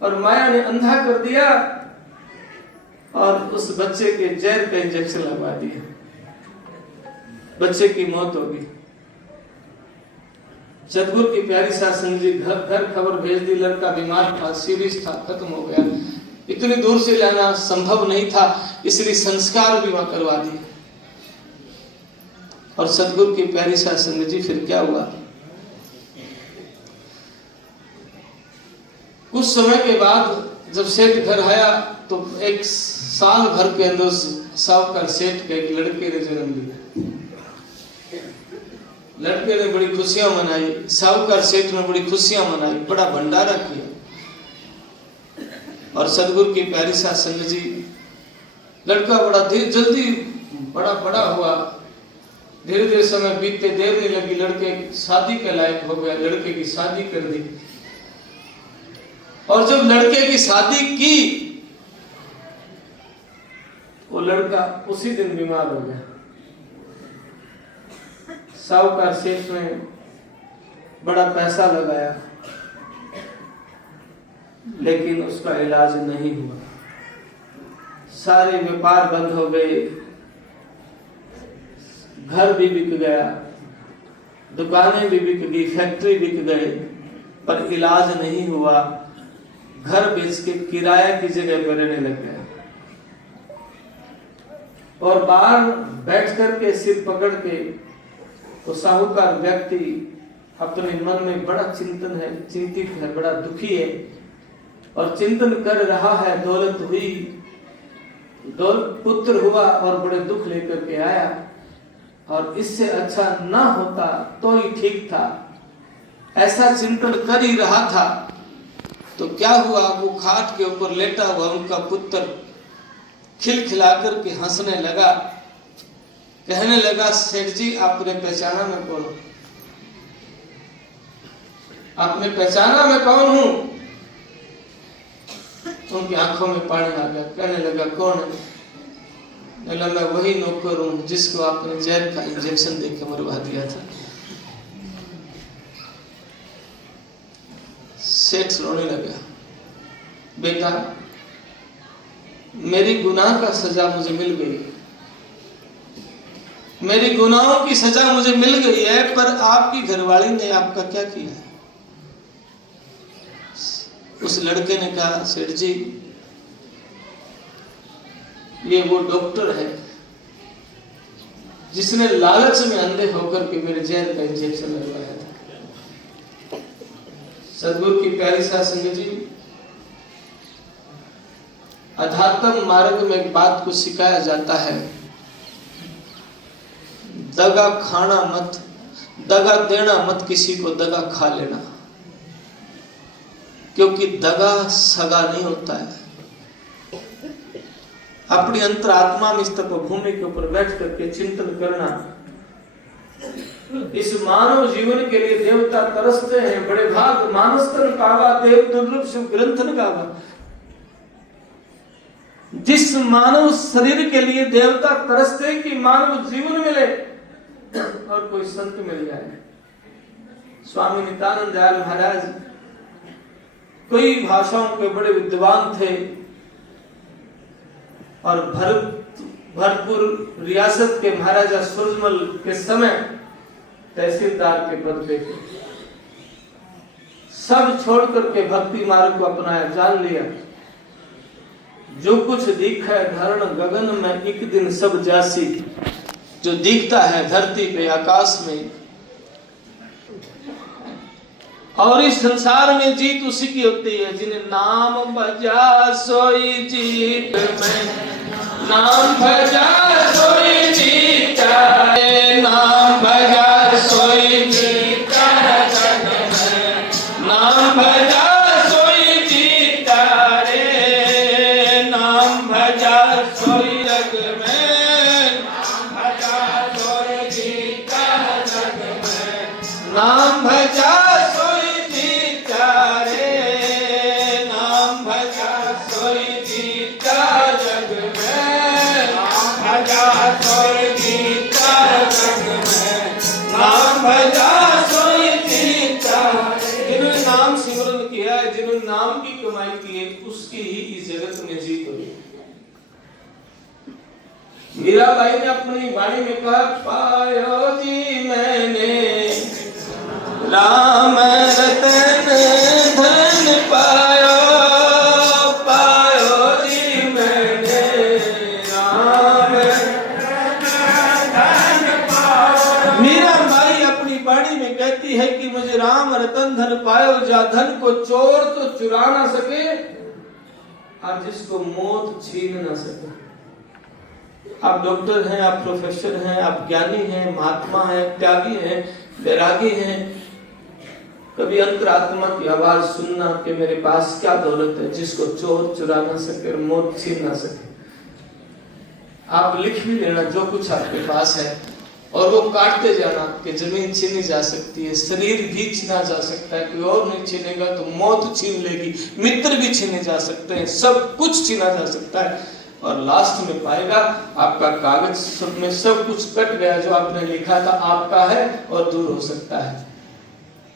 और माया ने अंधा कर दिया और उस बच्चे के जहर का इंजेक्शन लगवा दिया, बच्चे की मौत हो गई। सतगुरु की प्यारी साथ संगत जी घर खबर भेज दी, लड़का बीमार था, सीरियस था, खत्म हो गया। इतनी दूर से लाना संभव नहीं था, इसलिए संस्कार भी वहां करवा दिए। और सतगुरु की प्यारी साथ संगत जी फिर क्या हुआ, कुछ समय के बाद जब सेठ घर आया तो 1 साल भर के अंदर साहूकार सेठ के एक लड़के ने जन्म लिया। लड़के ने बड़ी खुशियां मनाई, साहूकार सेठ ने बड़ी खुशियां मनाई, बड़ा भंडारा किया। और सतगुरु की प्यारी साथ संगत जी, लड़का बड़ा जल्दी बड़ा हुआ। धीरे धीरे समय बीतते देर नहीं लगी, लड़के शादी के लायक हो गया, लड़के की शादी कर दी। और जब लड़के की शादी की, वो लड़का उसी दिन बीमार हो गया। साहूकार सेठ ने बड़ा पैसा लगाया, लेकिन उसका इलाज नहीं हुआ। सारे व्यापार बंद हो गए, घर भी बिक गया, दुकानें भी बिक गई, फैक्ट्री बिक गए, पर इलाज नहीं हुआ। घर बेच के किराया की जगह पर रहने लग गया और बाहर बैठ करके सिर पकड़ के तो साहूकार व्यक्ति अपने मन में बड़ा चिंतन है, चिंतित है, बड़ा दुखी है और चिंतन कर रहा है। दौलत हुई, पुत्र हुआ और बड़े दुख लेकर के आया, और इससे अच्छा ना होता तो ही ठीक था, ऐसा चिंतन कर ही रहा था। तो क्या हुआ, वो खाट के ऊपर लेटा हुआ उनका पुत्र खिलखिला करके हंसने लगा, कहने लगा, सेठ जी आपने पहचाना मैं कौन हूं? आपने पहचाना मैं कौन हूं? उनकी आंखों में पानी आ गया, कहने लगा कौन है? मैं वही नौकर हूं जिसको आपने जहर का इंजेक्शन देकर मरवा दिया था। सेठ रोने लगा, बेटा मेरी गुनाह का सजा मुझे मिल गई, मेरी गुनाहों की सजा मुझे मिल गई है, पर आपकी घरवाली ने आपका क्या किया? उस लड़के ने कहा, सेठ जी ये वो डॉक्टर है जिसने लालच में अंधे होकर के मेरे जहर का इंजेक्शन लगवाया था। सदगुरु की प्यारी साध संगत जी, अध्यात्म मार्ग में एक बात को सिखाया जाता है, दगा खाना मत, दगा देना मत, किसी को दगा खा लेना, क्योंकि दगा सगा नहीं होता है। अपनी अंतरात्मा में इस तपोभूमि के ऊपर बैठ करके चिंतन करना। इस मानव जीवन के लिए देवता तरसते हैं, बड़े भाग मानस्तन पावा, देव दुर्लभ शिव ग्रंथन गावा। जिस मानव शरीर के लिए देवता तरसते कि मानव जीवन मिले और कोई संत मिल जाए। स्वामी नित्यानंद दयाल महाराज कई भाषाओं के बड़े विद्वान थे और भरतपुर रियासत के महाराजा सूरजमल के समय तहसीलदार के पद पे थे। सब छोड़ करके भक्ति मार्ग को अपनाया, जान लिया जो कुछ दिखा है धरण गगन में एक दिन सब जासी। जो दिखता है धरती पे आकाश में, और इस संसार में जीत उसी की होती है जिन्हें नाम भजा सोई जीत में, नाम भजा सोई जीता, नाम भजा सोई जीता जग में, नाम भजा सोई जीता रे, नाम भजा सोई जग में, नाम भजा सोई जीता जग में, नाम भजा नाम की कमाई की है उसकी ही इस जगत में जीत हुई। मीराबाई ने अपनी वाणी में कहा, पायो जी मैंने राम रतन धन पायो, पायो जी मैंने राम धन पायो। मीराबाई अपनी वाणी में कहती है कि मुझे राम रतन धन पायो, जा धन को चोर तो चुरा ना सके और जिसको मौत छीन ना सके। आप डॉक्टर हैं, आप प्रोफेसर हैं, आप ज्ञानी हैं, महात्मा हैं, त्यागी हैं, वैरागी हैं, कभी अंतरात्मा की आवाज सुनना कि मेरे पास क्या दौलत है जिसको चोर चुरा ना सके और मौत छीन ना सके। आप लिख भी लेना जो कुछ आपके पास है और वो काटते जाना कि जमीन छीनी जा सकती है, शरीर भी छीना जा सकता है, कोई और नहीं छीनेगा तो मौत छीन लेगी, मित्र भी छीने जा सकते हैं, सब कुछ छीना जा सकता है। और लास्ट में पाएगा आपका कागज सब में सब कुछ कट गया, जो आपने लिखा था आपका है और दूर हो सकता है।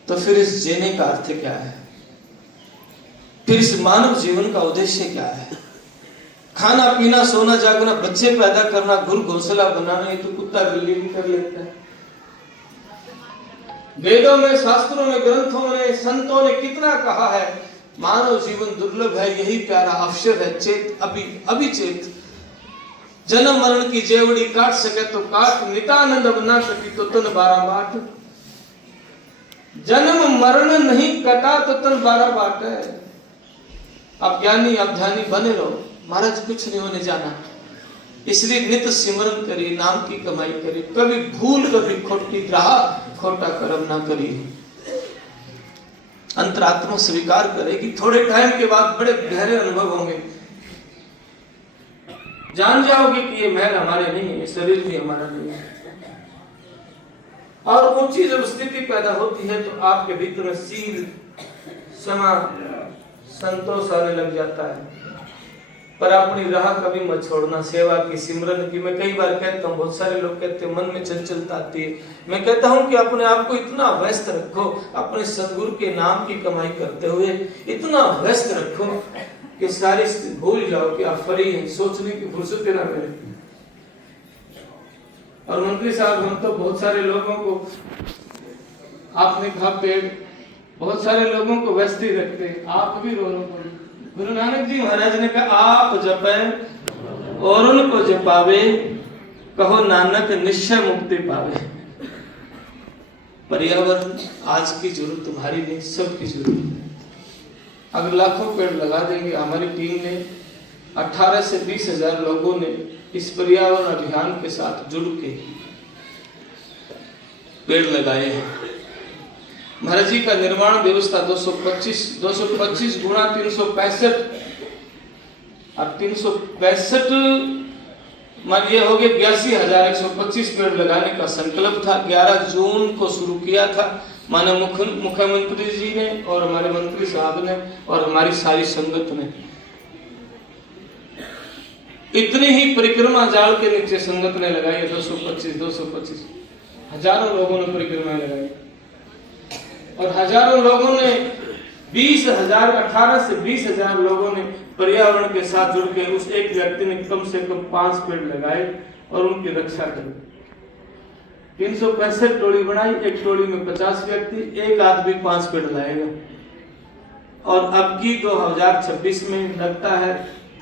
तो फिर इस जीने का अर्थ क्या है? फिर इस मानव जीवन का उद्देश्य क्या है? खाना पीना सोना जागना, बच्चे पैदा करना, घर घोंसला बनाना, ये तो कुत्ता बिल्ली भी कर लेता है। वेदों में, शास्त्रों में, ग्रंथों में, संतों ने कितना कहा है मानव जीवन दुर्लभ है, यही प्यारा अवसर है। चेत अभी चेत, जन्म मरण की जेवड़ी काट सके तो काट, नितानंद अब ना सकी तो तन 12 बाट। जन्म मरण नहीं कटा तो तन 12 बाट है। अब ज्ञानी अब ध्यानी बने लो, महाराज कुछ नहीं होने जाना, इसलिए नित्य सिमरन करिए, नाम की कमाई करिए, कभी भूल कभी खोटी राह खोटा कर्म ना करिए। अंतरात्मा स्वीकार करेगी, थोड़े टाइम के बाद बड़े गहरे अनुभव होंगे, जान जाओगे कि ये महल हमारे नहीं है, ये शरीर भी हमारा नहीं है। और ऊंची जब स्थिति पैदा होती है तो आपके भीतर में शील, क्षमा, संतोष आने लग जाता है। पर अपनी राह कभी मत छोड़ना, सेवा की, सिमरन की। मैं कई बार कहता हूँ, बहुत सारे लोग कहते हैं मन में चंचलता आती है, मैं कहता हूँ कि अपने आप को इतना व्यस्त रखो, अपने सदगुरु के नाम की कमाई करते हुए इतना व्यस्त रखो कि सारी भूल जाओ कि आप फ्री हैं, सोचने की फुर्सत ना मिले। और मंत्री साहब, हम तो बहुत सारे लोगों को, आपने कहा पेड़, बहुत सारे लोगों को व्यस्त ही रखते हैं, आप भी रोलो। गुरु नानक जी महाराज ने कहा, आप जपें और उनको जो पावे, कहो नानक निश्चय मुक्ति पावे। पर्यावरण आज की जरूरत तुम्हारी नहीं, सबकी जरूरत है। अगर लाखों पेड़ लगा देंगे, हमारी टीम ने 18 से 20 हजार लोगों ने इस पर्यावरण अभियान के साथ जुड़ के पेड़ लगाए हैं। महाराज जी का निर्माण व्यवस्था 225 गुणा 365 और 365 मान ये हो गए 82,125 पेड़ लगाने का संकल्प था। 11 जून को शुरू किया था माननीय मुख्यमंत्री जी ने और हमारे मंत्री साहब ने और हमारी सारी संगत ने। इतनी ही परिक्रमा जाल के नीचे संगत ने लगाई है 225 हजारों लोगों ने परिक्रमाएं लगाई और हजारों लोगों ने 18 से 20,000 लोगों ने पर्यावरण के साथ जुड़ के उस एक व्यक्ति ने कम से कम 5 पेड़ लगाए और उनकी रक्षा करी। 365 टोली बनाई, एक टोली में 50 व्यक्ति, एक आदमी 5 पेड़ लाएगा। और अब की 2026 में लगता है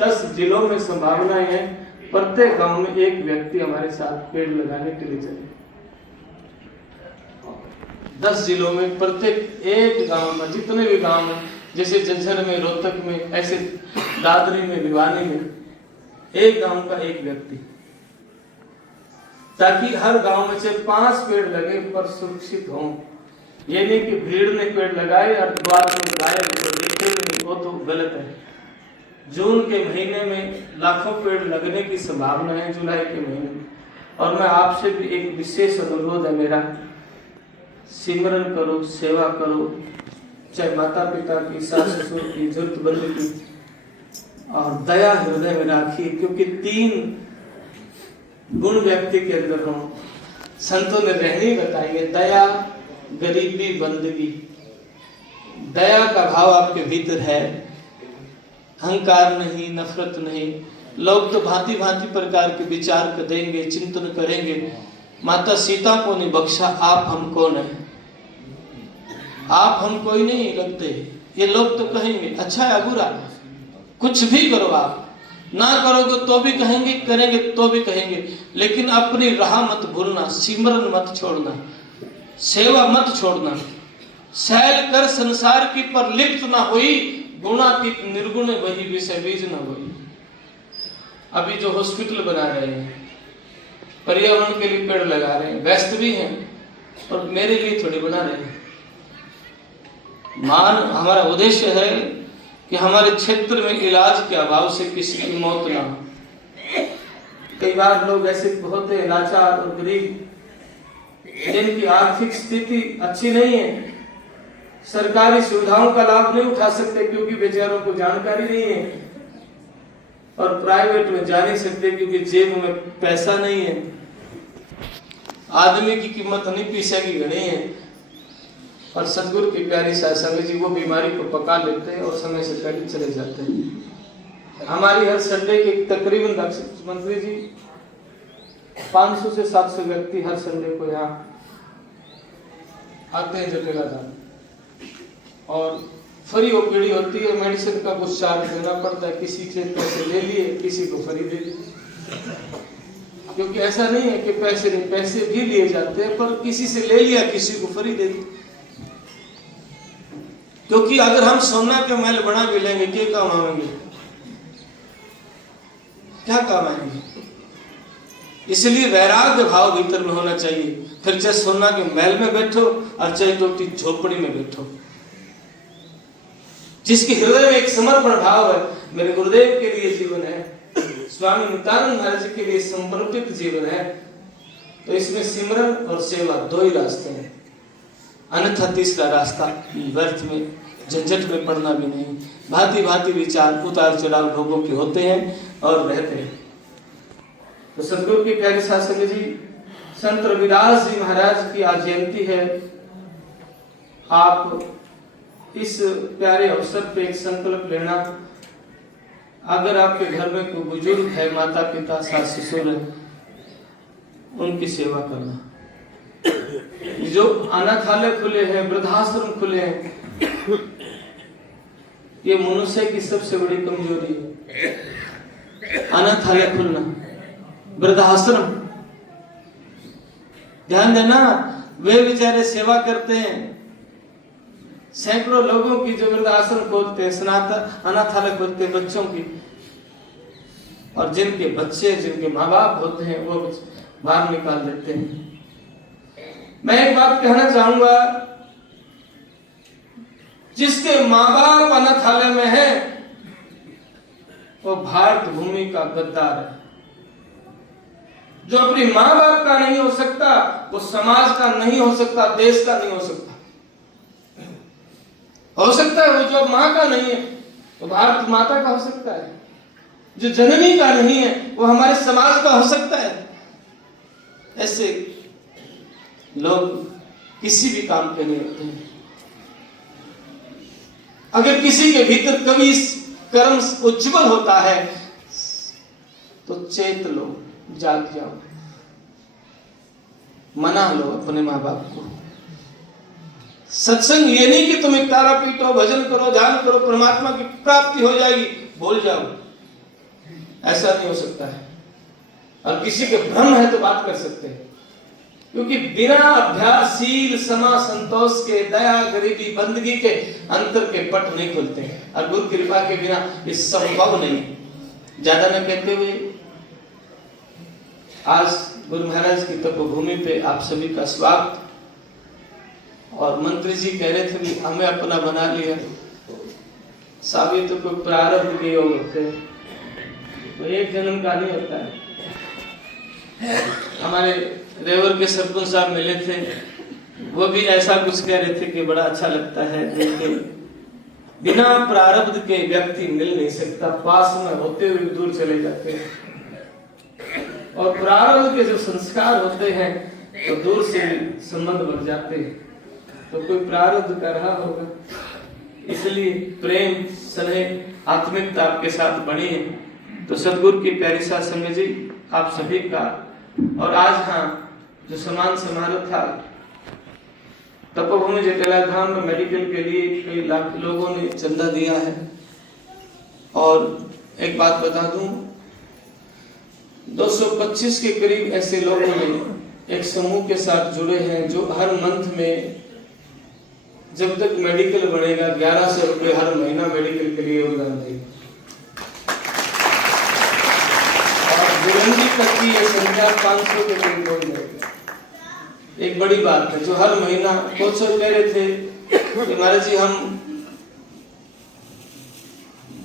10 जिलों में संभावनाएं हैं, प्रत्येक गांव में एक व्यक्ति हमारे साथ पेड़ लगाने के लिए चले। 10 जिलों में प्रत्येक एक गांव में, जितने भी गांव हैं, जैसे जज्जर में, रोहतक में, ऐसे दादरी में, भिवानी में, एक गांव का एक व्यक्ति, ताकि हर गांव में से 5 पेड़ लगे पर सुरक्षित हों। ये नहीं कि भीड़ ने पेड़ लगाए और द्वार में गायब तो दिखते नहीं, वो तो गलत है। जून के महीने में लाखों पेड़ लगने की संभावना है, जुलाई के महीने में। और मैं आपसे भी एक विशेष अनुरोध है मेरा, सिमरन करो, सेवा करो, चाहे माता पिता की, सास ससुर की, जरूरतमंद की, और दया हृदय में राखिए, क्योंकि 3 गुण व्यक्ति के अंदर हों। संतों ने रहनी बताई है, दया, गरीबी, बंदगी। दया का भाव आपके भीतर है, अहंकार नहीं, नफरत नहीं। लोग तो भांति भांति प्रकार के विचार देंगे, चिंतन करेंगे। माता सीता को नहीं बख्शा, आप हम कौन है? आप हम कोई नहीं लगते। ये लोग तो कहेंगे अच्छा या बुरा, कुछ भी करो, आप ना करोगे तो भी कहेंगे, करेंगे तो भी कहेंगे, लेकिन अपनी राह मत भूलना, सिमरन मत छोड़ना, सेवा मत छोड़ना। सैल कर संसार की पर लिप्त ना हुई, गुणातीत निर्गुण वही विषय बीज ना हुई। अभी जो हॉस्पिटल बना रहे हैं, पर्यावरण के लिए पेड़ लगा रहे हैं, व्यस्त भी हैं और मेरे लिए थोड़ी बना रहे हैं। हमारा उद्देश्य है कि हमारे क्षेत्र में इलाज के अभाव से किसी की मौत ना हो। कई बार लोग ऐसे होते हैं लाचार और गरीब, जिनकी आर्थिक स्थिति अच्छी नहीं है, सरकारी सुविधाओं का लाभ नहीं उठा सकते क्योंकि बेचारों को जानकारी नहीं है, और प्राइवेट में जा नहीं सकते क्योंकि जेब में पैसा नहीं है। आदमी की कीमत नहीं पैसे की गणी है। और सतगुरु की प्यारी सासंग जी वो बीमारी को पका लेते हैं और समय से पहले चले जाते हैं। हमारी हर संडे के तकरीबन मंत्री जी 500 से 700 व्यक्ति हर संडे को यहाँ आते हैं जटेला धाम, और फ्री ओपीडी होती है। मेडिसिन का कुछ चार्ज देना पड़ता है, किसी से पैसे ले लिए, किसी को फ्री दे दिए। क्योंकि ऐसा नहीं है कि पैसे नहीं, पैसे भी लिए जाते हैं, पर किसी से ले लिया, किसी को फ्री दे दिया। क्योंकि अगर हम सोना के महल बना भी लेंगे, क्या काम आएंगे? क्या काम आएंगे? इसलिए वैराग्य भाव भीतर में होना चाहिए। फिर चाहे सोना के महल में बैठो और चाहे टूटी झोपड़ी में बैठो, जिसके हृदय में एक समर्पण भाव है, मेरे गुरुदेव के लिए जीवन है, स्वामी नित्यानंद महाराज के लिए समर्पित जीवन है, तो इसमें सिमरन और सेवा 2 ही रास्ते हैं। अन्यथा तीसरा रास्ता व्यर्थ में, झंझट में पड़ना भी नहीं। भांति भांति विचार, उतार चढ़ाव लोगों के होते हैं और रहते हैं। तो सतगुरु की प्यारी सासंग जी, संत रविदास जी महाराज की आज जयंती है। आप इस प्यारे अवसर पे एक संकल्प लेना, अगर आपके घर में कोई बुजुर्ग है, माता पिता, सास ससुर है, उनकी सेवा करना। जो अनाथालय खुले हैं, वृद्धाश्रम खुले हैं, ये मनुष्य की सबसे बड़ी कमजोरी है। अनाथालय खुलना, वृद्धाश्रम, ध्यान देना, वे बेचारे सेवा करते हैं, सैकड़ों लोगों की जो वृद्धाश्रम खोलते हैं, अनाथालय खोलते हैं बच्चों की, और जिनके बच्चे, जिनके माँ बाप होते हैं वो बाहर निकाल देते हैं। मैं एक बात कहना चाहूंगा, जिसके माँ बाप अनाथालय में है वो भारत भूमि का गद्दार है। जो अपनी माँ बाप का नहीं हो सकता वो समाज का नहीं हो सकता, देश का नहीं हो सकता। हो सकता है वो जो माँ का नहीं है वो भारत माता का हो सकता है, जो जननी का नहीं है वो हमारे समाज का हो सकता है। ऐसे लोग किसी भी काम के नहीं होते हैं। अगर किसी के भीतर कभी कर्म उज्जवल होता है तो चेत लो, जाग जाओ, मना लो अपने माँ बाप को। सत्संग ये नहीं कि तुम तारा पीटो, भजन करो, ध्यान करो, परमात्मा की प्राप्ति हो जाएगी, भूल जाओ, ऐसा नहीं हो सकता है। और किसी के भ्रम है तो बात कर सकते हैं, क्योंकि बिना अभ्यास, शील, समा, संतोष के, दया, गरीबी, बंदगी के अंतर के पट नहीं खुलते, और गुरु कृपा के बिना ये संभव नहीं। ज्यादा न कहते हुए आज गुरु महाराज की तपोभूमि पे आप सभी का स्वागत। और मंत्री जी कह रहे थे कि हमें अपना बना लिया, साबित तो कोई प्रारब्ध के योग होते हैं, तो एक जन्म का नहीं होता है। हमारे रेवर के सरपंच साहब मिले थे, वो भी ऐसा कुछ कह रहे थे कि बड़ा अच्छा लगता है लेकिन बिना प्रारब्ध के व्यक्ति मिल नहीं सकता, पास में होते हुए दूर चले जाते हैं। और प्रारब्ध के जो संस्कार होते हैं तो दूर से संबंध बढ़ जाते हैं, तो कोई प्रारब्ध कर रहा होगा। इसलिए प्रेम, स्नेह, आत्मिकता आपके साथ बनी है। तो सदगुरु की प्यारी साथ संगत जी, आप सभी का, और आज हाँ जो सम्मान समारोह था, तपोभूमि जटेला धाम में मेडिकल के लिए कई लाख लोगों ने चंदा दिया है। और एक बात बता दूं, 225 के करीब ऐसे लोगों ने एक समूह के साथ जुड़े हैं जो हर मंथ में, जब तक मेडिकल बनेगा, 1100 रुपए हर महीना मेडिकल के लिए योगदान देंगे। और बुलंदी तक की ये संख्या 500 के करीब हो जाएगी। एक बड़ी बात है जो हर महीना कुछ कह रहे थे कि महाराज जी हम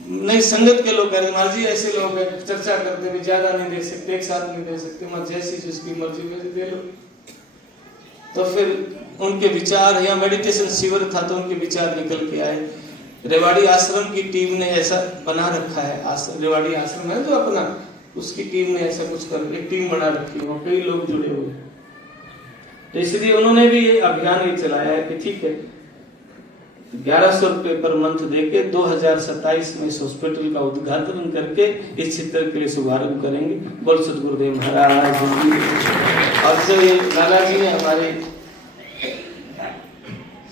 नहीं, संगत के लोग कह रहे महाराज जी ऐसे लोग हैं, चर्चा करते भी ज्यादा नहीं दे सकते, एक साथ नहीं दे सकते, मत जैसी जिसकी मर्जी में दे लो। तो फिर उनके विचार, या मेडिटेशन शिविर था तो उनके विचार निकल के आए। रेवाड़ी आश्रम की टीम ने ऐसा बना रखा है, रेवाड़ी आश्रम है जो अपना, उसकी टीम ने ऐसा कुछ कर, एक टीम बना रखी है, कई लोग जुड़े हुए हैं। तो इसलिए उन्होंने भी ये अभियान ये चलाया है कि ठीक है 1100 रुपए पर मंथ देके 2027 में इस हॉस्पिटल का उद्घाटन करके इस चित्र के लिए शुभारंभ करेंगे। बोल सतगुरुदेव महाराज। और जो ये लाला जी ने हमारे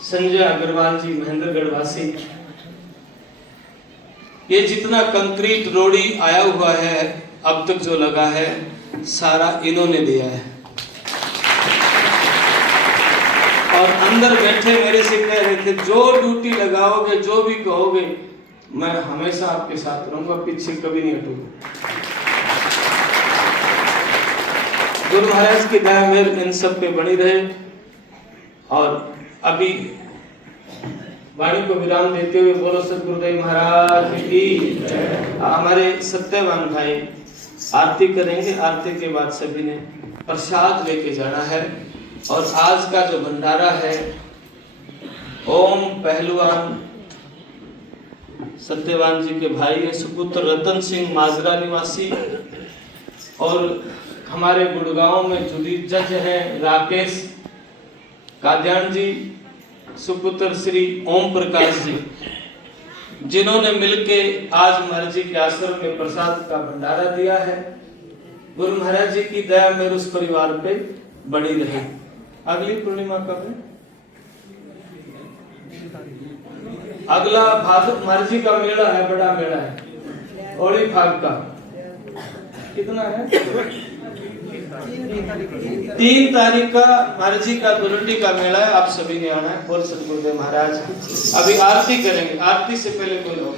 संजय अग्रवाल जी महेंद्रगढ़ वासी, ये जितना कंक्रीट रोड़ी आया हुआ है अब तक जो लगा है सारा इन्होंने दिया है। और अंदर बैठे मेरे से कह रहे थे जो ड्यूटी लगाओगे, जो भी कहोगे, मैं हमेशा आपके साथ रहूंगा, पीछे कभी नहीं हटूंगा। गुरु महाराज की दया मेहर इन सब पे बनी रहे। और अभी वाणी को विराम देते हुए बोलो सतगुरुदेव महाराज की। हमारे सत्यवान भाई आरती करेंगे, आरती के बाद सभी ने प्रसाद लेके जाना है। और आज का जो भंडारा है, ओम पहलवान सत्यवान जी के भाई है, सुपुत्र रतन सिंह माजरा निवासी, और हमारे गुड़गांव में जुड़ी जज हैं राकेश काद्यान जी, सुपुत्र श्री ओम प्रकाश जी, जिन्होंने मिलके आज महाराज जी के आश्रम में प्रसाद का भंडारा दिया है। गुरु महाराज जी की दया मेरे उस परिवार पे बनी रहे। अगली पूर्णिमा कब है? अगला भाद्र महाराज जी का मेला है, बड़ा मेला है, होली फाग का। कितना है? 3 तारीख का महाराज जी का दुरुंडी का मेला है, आप सभी ने आना है। बोल सतगुरुदेव महाराज। अभी आरती करेंगे, आरती से पहले कोई लोग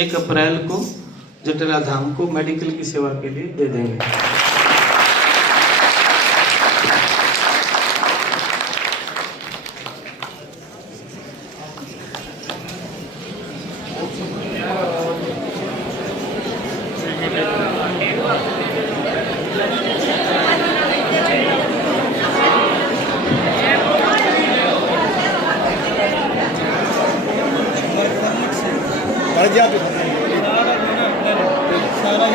1 अप्रैल को जटिला धाम को मेडिकल की सेवा के लिए दे देंगे। सारा